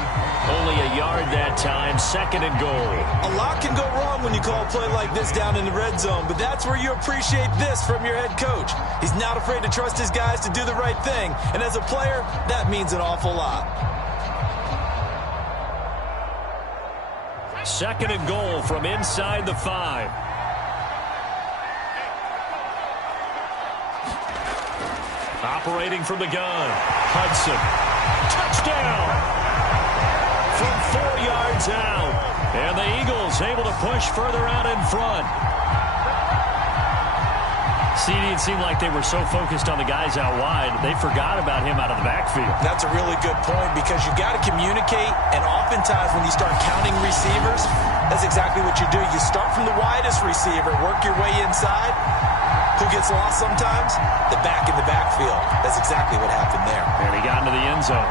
Only a yard that time, 2nd and goal. A lot can go wrong when you call a play like this down in the red zone, but that's where you appreciate this from your head coach. He's not afraid to trust his guys to do the right thing, and as a player, that means an awful lot. 2nd and goal from inside the 5. Operating from the gun. Hudson. Touchdown! From 4 yards out. And the Eagles able to push further out in front. CD, it seemed like they were so focused on the guys out wide, they forgot about him out of the backfield. That's a really good point because you got to communicate, and oftentimes when you start counting receivers, that's exactly what you do. You start from the widest receiver, work your way inside. Who gets lost sometimes? The back in the backfield. That's exactly what happened there. And he got into the end zone.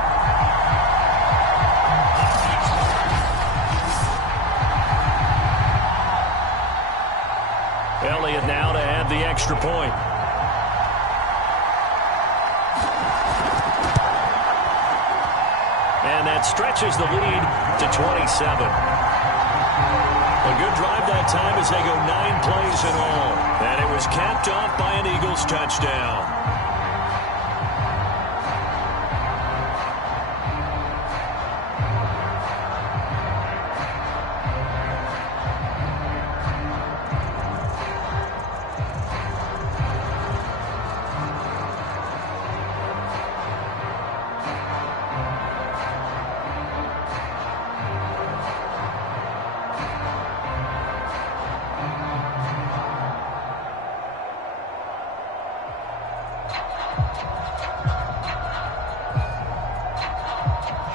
Elliott now to add the extra point. And that stretches the lead to 27. A good drive that time as they go 9 plays in all. And it was capped off by an Eagles touchdown.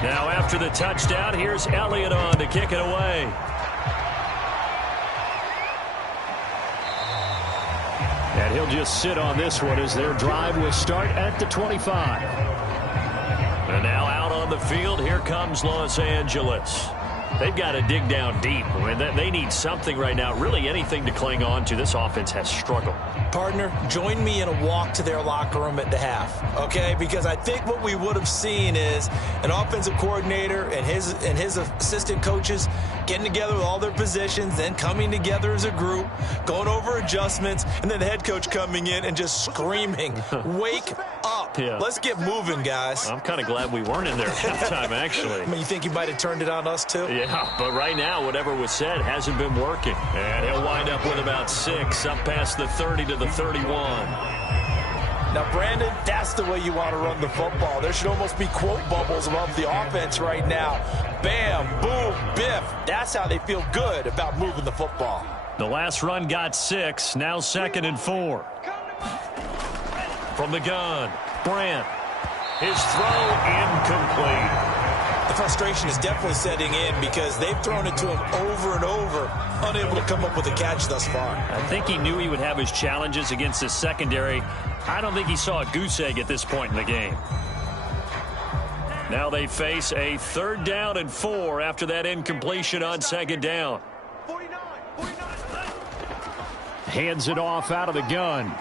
Now after the touchdown, here's Elliott on to kick it away. And he'll just sit on this one as their drive will start at the 25. And now out on the field, here comes Los Angeles. They've got to dig down deep. I mean, they need something right now, really anything to cling on to. This offense has struggled. Partner, join me in a walk to their locker room at the half, okay? Because I think what we would have seen is an offensive coordinator and his assistant coaches getting together with all their positions, then coming together as a group, going over adjustments, and then the head coach coming in and just screaming, wake up. Yeah. Let's get moving, guys. I'm kind of glad we weren't in there at halftime, actually. I mean, you think he might have turned it on us, too? Yeah, but right now, whatever was said hasn't been working. And he'll wind up with about 6, up past the 30 to the 31. Now, Brandon, that's the way you want to run the football. There should almost be quote bubbles above the offense right now. Bam, boom, biff. That's how they feel good about moving the football. The last run got 6, now 2nd and 4. From the gun, Brandt. His throw incomplete. The frustration is definitely setting in because they've thrown it to him over and over, unable to come up with a catch thus far. I think he knew he would have his challenges against his secondary. I don't think he saw a goose egg at this point in the game. Now they face a 3rd down and 4 after that incompletion on 2nd down. Hands it off out of the gun.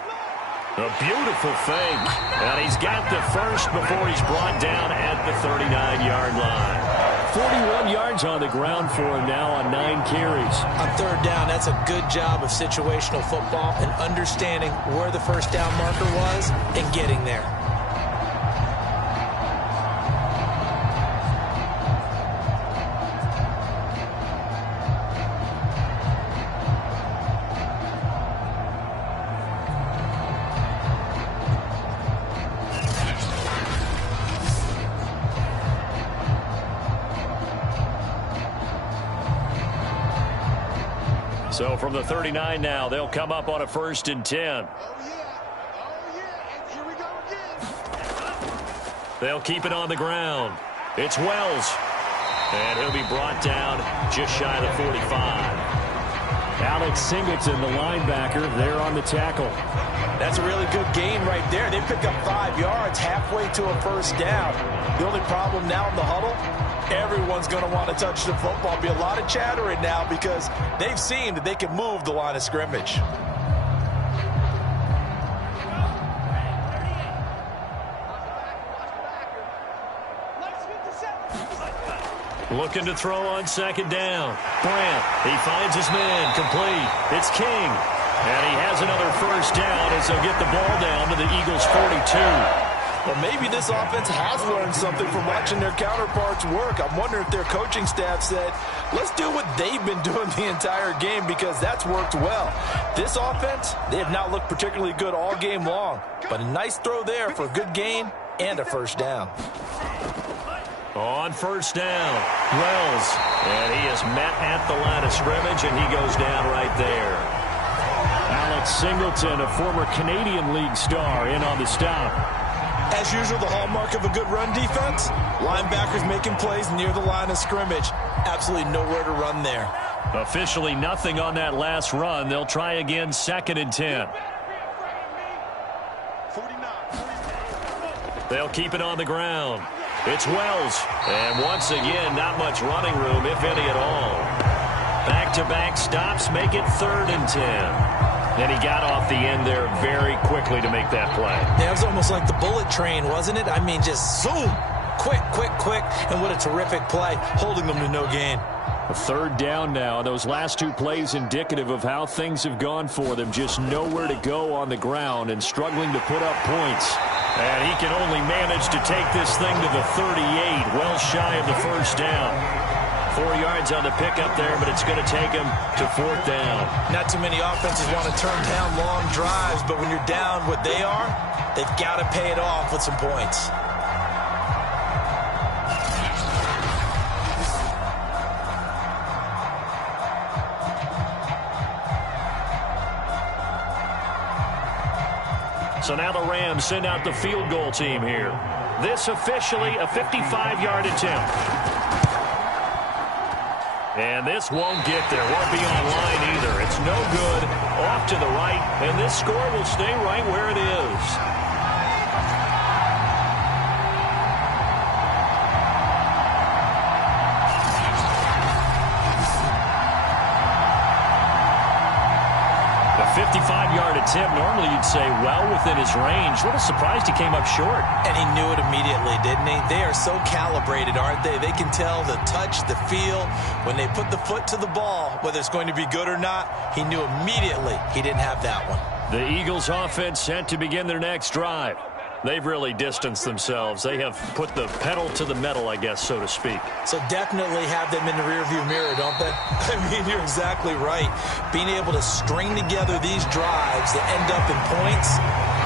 A beautiful fake. And he's got the first before he's brought down at the 39-yard line. 41 yards on the ground for him now on 9 carries. On 3rd down, that's a good job of situational football and understanding where the first down marker was and getting there. So from the 39 now, they'll come up on a 1st and 10. Here we go again. They'll keep it on the ground. It's Wells. And he'll be brought down just shy of the 45. Alex Singleton, the linebacker, there on the tackle. That's a really good gain right there. They pick up 5 yards halfway to a 1st down. The only problem now in the huddle, everyone's going to want to touch the football. Be a lot of chattering now because they've seen that they can move the line of scrimmage. Looking to throw on 2nd down. Brandt, he finds his man, complete. It's King. And he has another 1st down as they'll get the ball down to the Eagles' 42. Well, maybe this offense has learned something from watching their counterparts work. I'm wondering if their coaching staff said, let's do what they've been doing the entire game, because that's worked well. This offense, they have not looked particularly good all game long, but a nice throw there for a good gain and a first down. On first down, Wells, and he is met at the line of scrimmage, and he goes down right there. Alex Singleton, a former Canadian League star, in on the stop. As usual, the hallmark of a good run defense, linebackers making plays near the line of scrimmage. Absolutely nowhere to run there. Officially nothing on that last run. They'll try again, 2nd and 10. They'll keep it on the ground. It's Wells. And once again, not much running room, if any at all. Back-to-back stops make it 3rd and 10. And he got off the end there very quickly to make that play. Yeah, it was almost like the bullet train, wasn't it? I mean, just zoom. Quick, quick, quick. And what a terrific play, holding them to no gain. A 3rd down now. Those last 2 plays indicative of how things have gone for them. Just nowhere to go on the ground and struggling to put up points. And he can only manage to take this thing to the 38, well shy of the first down. 4 yards on the pickup there, but it's going to take him to 4th down. Not too many offenses want to turn down long drives, but when you're down what they are, they've got to pay it off with some points. So now the Rams send out the field goal team here. This officially a 55-yard attempt. And this won't get there. Won't be on line either. It's no good. Off to the right. And this score will stay right where it is. A 55-yard attempt. Normally you'd say well within his range. A little surprised he came up short. And he knew it immediately, didn't he? They are so calibrated, aren't they? They can tell the touch, the feel. When they put the foot to the ball, whether it's going to be good or not, he knew immediately he didn't have that one. The Eagles offense set to begin their next drive. They've really distanced themselves. They have put the pedal to the metal, I guess, so to speak. So definitely have them in the rearview mirror, don't they? I mean, you're exactly right. Being able to string together these drives that end up in points,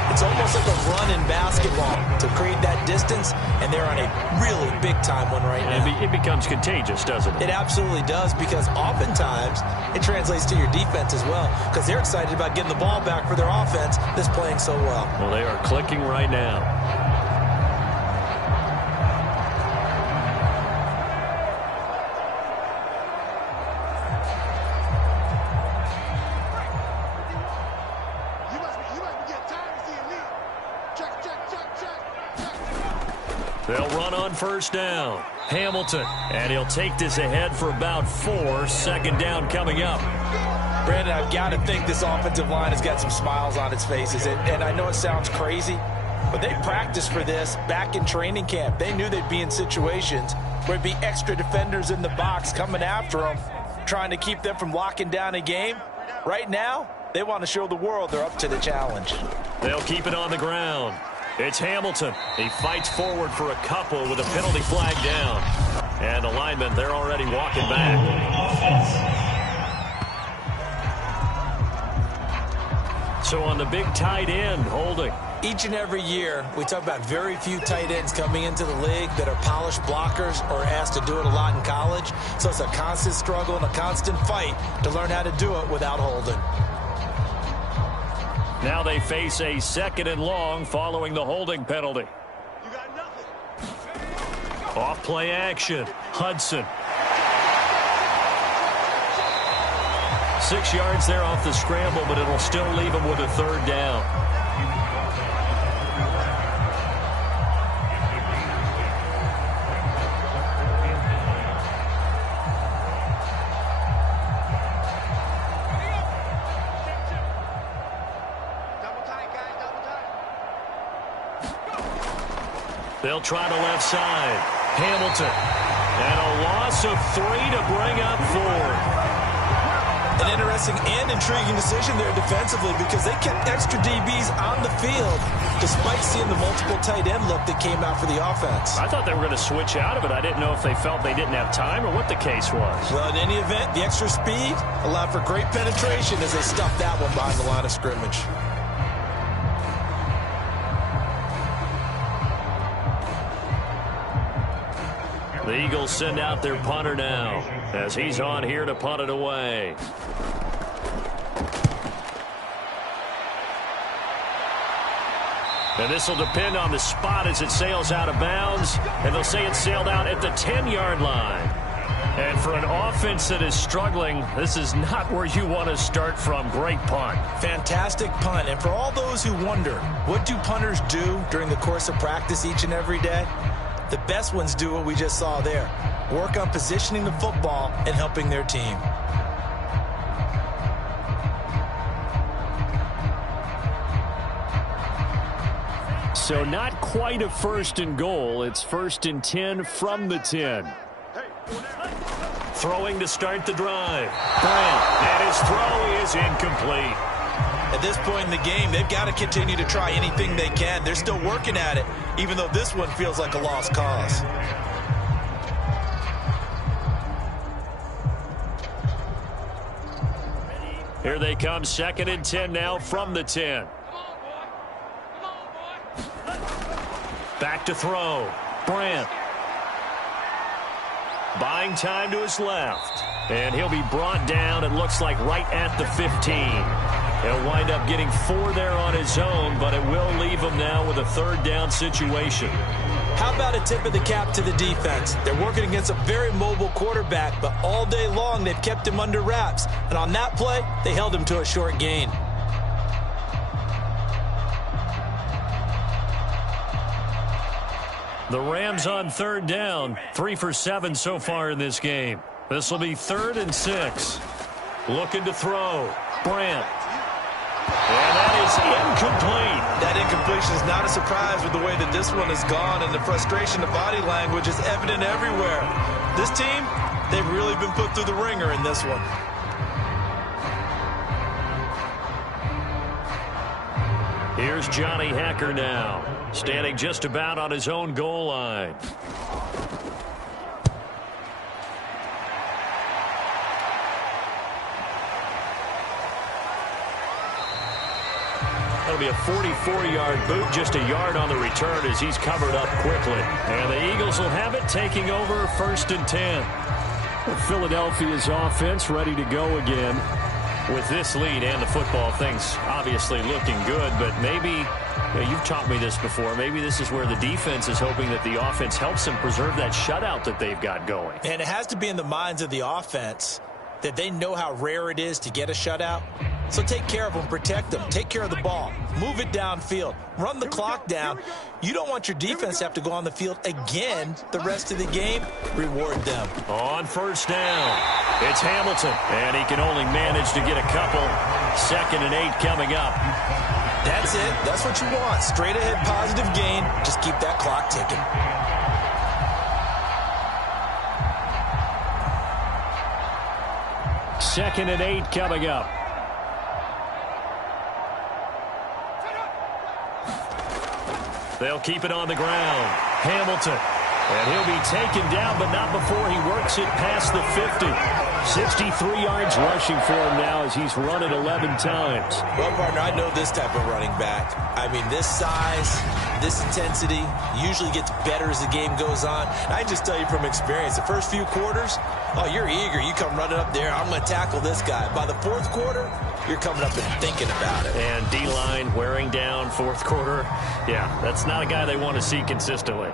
it's almost like a run in basketball to create that distance, and they're on a really big-time one right now. It becomes contagious, doesn't it? It absolutely does, because oftentimes it translates to your defense as well, because they're excited about getting the ball back for their offense that's playing so well. Well, they are clicking right now. They'll run on first down. Hamilton, and he'll take this ahead for about 4. 2nd down coming up. Brandon, I've got to think this offensive line has got some smiles on its faces. And I know it sounds crazy, but they practiced for this back in training camp. They knew they'd be in situations where there'd be extra defenders in the box coming after them, trying to keep them from locking down a game. Right now, they want to show the world they're up to the challenge. They'll keep it on the ground. It's Hamilton. He fights forward for a couple with a penalty flag down. And the linemen, they're already walking back. So on the big tight end, holding. Each and every year, we talk about very few tight ends coming into the league that are polished blockers or asked to do it a lot in college. So it's a constant struggle and a constant fight to learn how to do it without holding. Now they face a 2nd and long following the holding penalty. You got nothing. Off play action. Hudson. 6 yards there off the scramble, but it'll still leave him with a 3rd down. They'll try the left side. Hamilton. And a loss of 3 to bring up 4. An interesting and intriguing decision there defensively because they kept extra DBs on the field despite seeing the multiple tight end look that came out for the offense. I thought they were going to switch out of it. I didn't know if they felt they didn't have time or what the case was. Well, in any event, the extra speed allowed for great penetration as they stuffed that one behind the line of scrimmage. The Eagles send out their punter now as he's on here to punt it away. And this will depend on the spot as it sails out of bounds. And they'll say it sailed out at the 10-yard line. And for an offense that is struggling, this is not where you want to start from. Great punt. Fantastic punt. And for all those who wonder, what do punters do during the course of practice each and every day? The best ones do what we just saw there. Work on positioning the football and helping their team. So not quite a 1st and goal. It's 1st and 10 from the 10. Throwing to start the drive. Bryant, and his throw is incomplete. At this point in the game, they've got to continue to try anything they can. They're still working at it, even though this one feels like a lost cause. Here they come, 2nd and 10 now from the 10. Back to throw. Bryant. Buying time to his left. And he'll be brought down, it looks like, right at the 15. He'll wind up getting 4 there on his own, but it will leave him now with a 3rd down situation. How about a tip of the cap to the defense? They're working against a very mobile quarterback, but all day long they've kept him under wraps. And on that play, they held him to a short gain. The Rams on 3rd down, 3 for 7 so far in this game. This will be 3rd and 6. Looking to throw. Bryant. And that is incomplete. That incompletion is not a surprise with the way that this one has gone, and the frustration, the body language is evident everywhere. This team, they've really been put through the ringer in this one. Here's Johnny Hacker now, standing just about on his own goal line. That'll be a 44-yard boot, just a yard on the return as he's covered up quickly. And the Eagles will have it, taking over 1st and 10. Philadelphia's offense ready to go again. With this lead and the football, things obviously looking good, but maybe, you've taught me this before, maybe this is where the defense is hoping that the offense helps them preserve that shutout that they've got going. And it has to be in the minds of the offense that they know how rare it is to get a shutout. So take care of them, protect them, take care of the ball, move it downfield, run the clock down. You don't want your defense to have to go on the field again the rest of the game. Reward them. On 1st down, it's Hamilton, and he can only manage to get a couple. 2nd and 8 coming up. That's it. That's what you want. Straight ahead positive gain. Just keep that clock ticking. Second and 8 coming up. They'll keep it on the ground. Hamilton. And he'll be taken down, but not before he works it past the 50. 63 yards rushing for him now as he's run it 11 times. Well, partner, I know this type of running back. I mean, this size, this intensity usually gets better as the game goes on. And I just tell you from experience, the first few quarters, oh, you're eager. You come running up there, I'm going to tackle this guy. By the 4th quarter, you're coming up and thinking about it. And D-line wearing down 4th quarter. Yeah, that's not a guy they want to see consistently.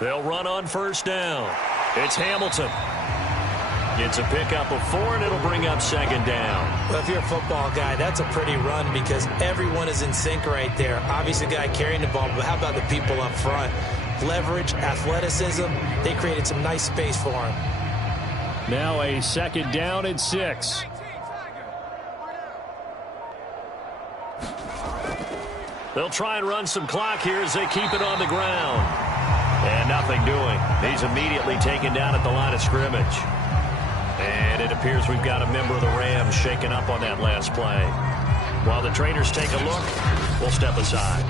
They'll run on 1st down. It's Hamilton. Gets a pickup of 4, and it'll bring up 2nd down. Well, if you're a football guy, that's a pretty run because everyone is in sync right there. Obviously, the guy carrying the ball, but how about the people up front? Leverage, athleticism, they created some nice space for him. Now a 2nd down and 6. They'll try and run some clock here as they keep it on the ground. And nothing doing. He's immediately taken down at the line of scrimmage. And it appears we've got a member of the Rams shaken up on that last play. While the trainers take a look, we'll step aside.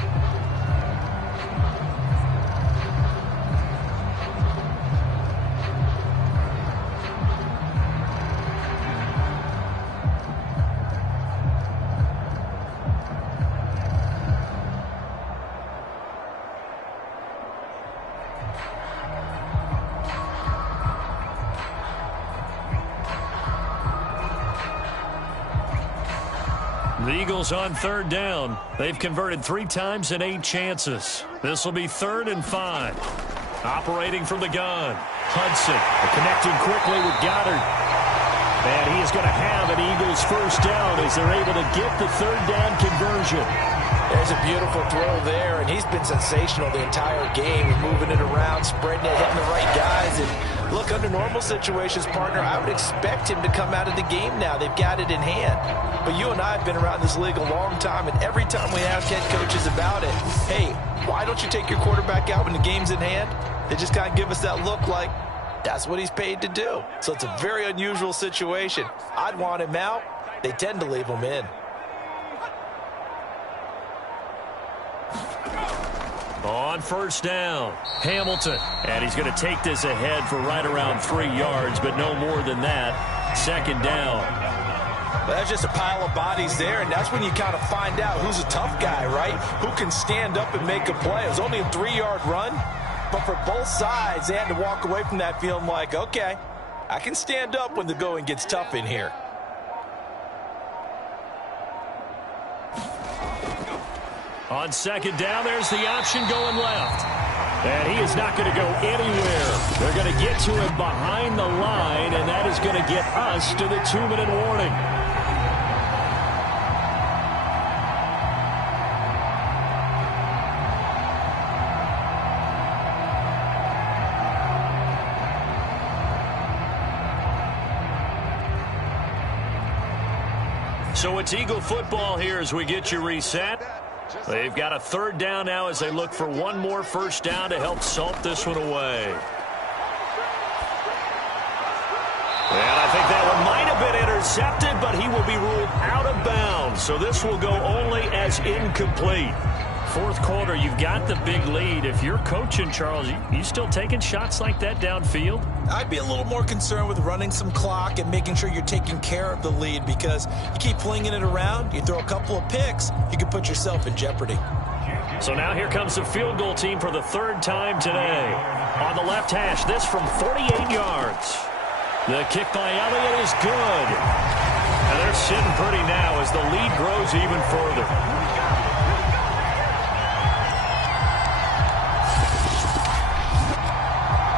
The Eagles on third down. They've converted 3 times in 8 chances. This will be 3rd and 5. Operating from the gun. Hudson connecting quickly with Goddard. And he is going to have an Eagles first down as they're able to get the 3rd down conversion. There's a beautiful throw there, and he's been sensational the entire game, moving it around, spreading it, hitting the right guys. And look, under normal situations, partner, I would expect him to come out of the game now. They've got it in hand. But you and I have been around this league a long time, and every time we ask head coaches about it, hey, why don't you take your quarterback out when the game's in hand? They just kind of give us that look like that's what he's paid to do. So it's a very unusual situation. I'd want him out. They tend to leave him in. On first down, Hamilton. And he's going to take this ahead for right around 3 yards, but no more than that. 2nd down. Well, that's just a pile of bodies there, and that's when you kind of find out who's a tough guy, right? Who can stand up and make a play. It was only a 3-yard run, but for both sides, they had to walk away from that feeling like, okay, I can stand up when the going gets tough in here. On 2nd down, there's the option going left. And he is not going to go anywhere. They're going to get to him behind the line, and that is going to get us to the 2-minute warning. So it's Eagle football here as we get you reset. They've got a 3rd down now as they look for one more first down to help salt this one away. And I think that one might have been intercepted, but he will be ruled out of bounds. So this will go only as incomplete. 4th quarter, you've got the big lead. If you're coaching, Charles, you still taking shots like that downfield? I'd be a little more concerned with running some clock and making sure you're taking care of the lead, because you keep flinging it around, you throw a couple of picks, you can put yourself in jeopardy. So now here comes the field goal team for the 3rd time today. On the left hash, this from 48 yards. The kick by Elliott is good. And they're sitting pretty now as the lead grows even further.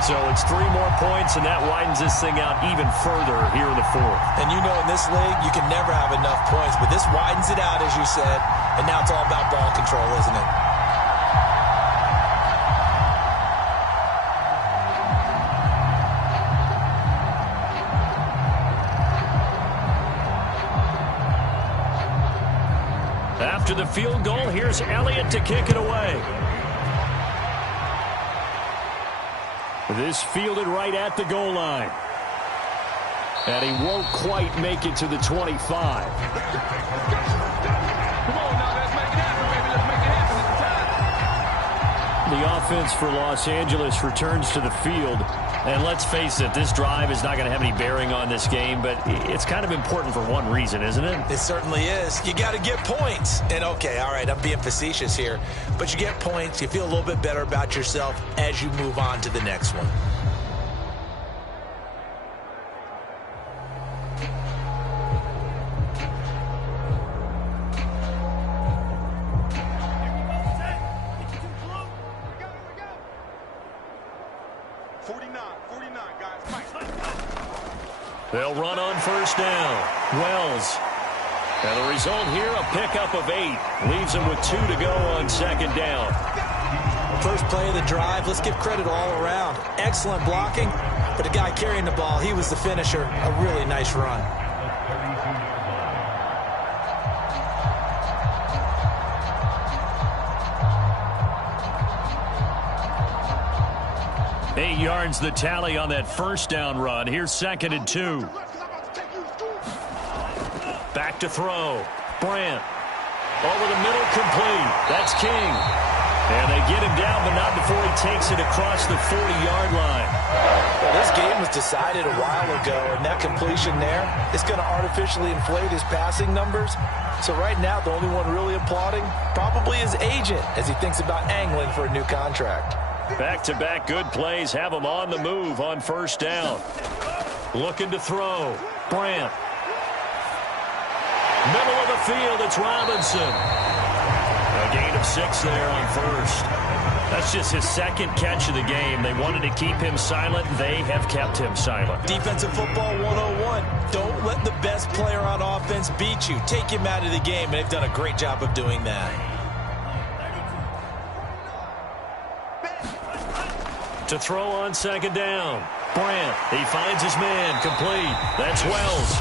So it's 3 more points, and that widens this thing out even further here in the 4th. And you know in this league, you can never have enough points, but this widens it out, as you said, and now it's all about ball control, isn't it? After the field goal, here's Elliott to kick it away. This fielded right at the goal line. And he won't quite make it to the 25. Come on now, let's make it happen, baby. Let's make it happen. The offense for Los Angeles returns to the field. And let's face it, this drive is not going to have any bearing on this game, but it's kind of important for one reason, isn't it? It certainly is. You got to get points. And, okay, all right, I'm being facetious here, but you get points, you feel a little bit better about yourself as you move on to the next one. They'll run on first down. Wells. And the result here, a pickup of 8. Leaves them with 2 to go on 2nd down. First play of the drive, let's give credit all around. Excellent blocking, but the guy carrying the ball, he was the finisher. A really nice run. 8 yards the tally on that first down run. Here's 2nd and 2. Back to throw. Brandt. Over the middle, complete. That's King. And they get him down, but not before he takes it across the 40-yard line. Well, this game was decided a while ago, and that completion there is going to artificially inflate his passing numbers. So right now, the only one really applauding probably his agent as he thinks about angling for a new contract. Back-to-back good plays have him on the move on first down. Looking to throw. Brandt. Middle of the field, it's Robinson. A gain of 6 there on first. That's just his 2nd catch of the game. They wanted to keep him silent. They have kept him silent. Defensive football 101. Don't let the best player on offense beat you. Take him out of the game, and they've done a great job of doing that. To throw on 2nd down. Brandt, he finds his man, complete. That's Wells.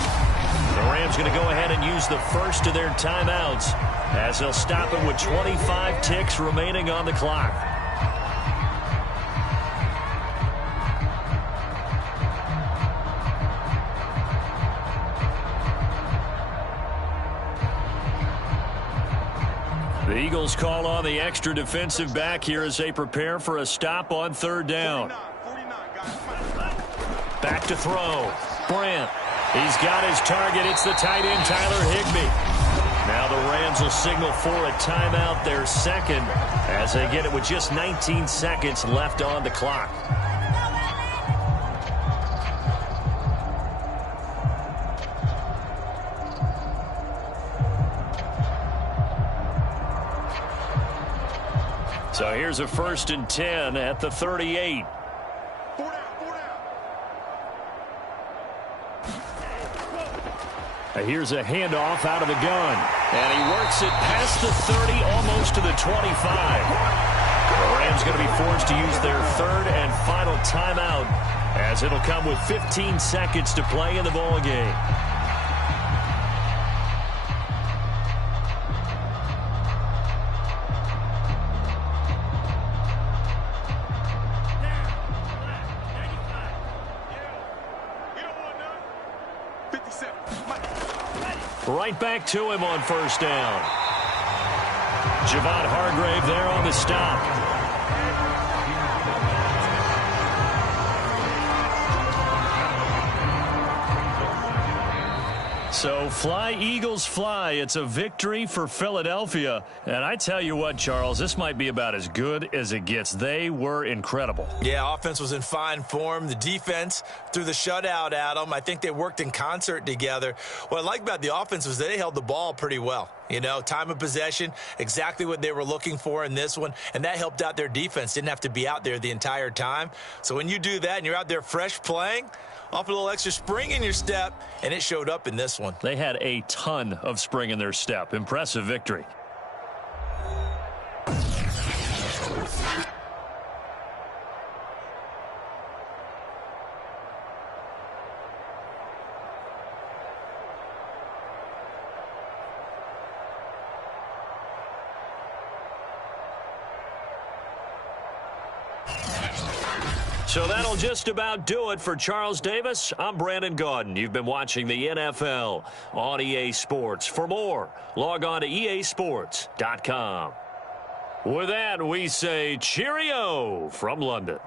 The Rams going to go ahead and use the first of their timeouts as they'll stop it with 25 ticks remaining on the clock. The Eagles call on the extra defensive back here as they prepare for a stop on 3rd down. Back to throw. Brandt. He's got his target. It's the tight end, Tyler Higbee. Now the Rams will signal for a timeout, their 2nd, as they get it with just 19 seconds left on the clock. So here's a 1st and 10 at the 38. Here's a handoff out of the gun. And he works it past the 30, almost to the 25. The Rams going to be forced to use their 3rd and final timeout, as it'll come with 15 seconds to play in the ball game. Right back to him on first down. Javon Hargrave there on the stop. So fly, Eagles, fly. It's a victory for Philadelphia. And I tell you what, Charles, this might be about as good as it gets. They were incredible. Yeah, offense was in fine form. The defense threw the shutout at them. I think they worked in concert together. What I like about the offense was they held the ball pretty well. You know, time of possession, exactly what they were looking for in this one. And that helped out their defense. Didn't have to be out there the entire time. So when you do that and you're out there fresh playing, off a little extra spring in your step, and it showed up in this one. They had a ton of spring in their step. Impressive victory. So that'll just about do it for Charles Davis. I'm Brandon Gaudin. You've been watching the NFL on EA Sports. For more, log on to easports.com. With that, we say cheerio from London.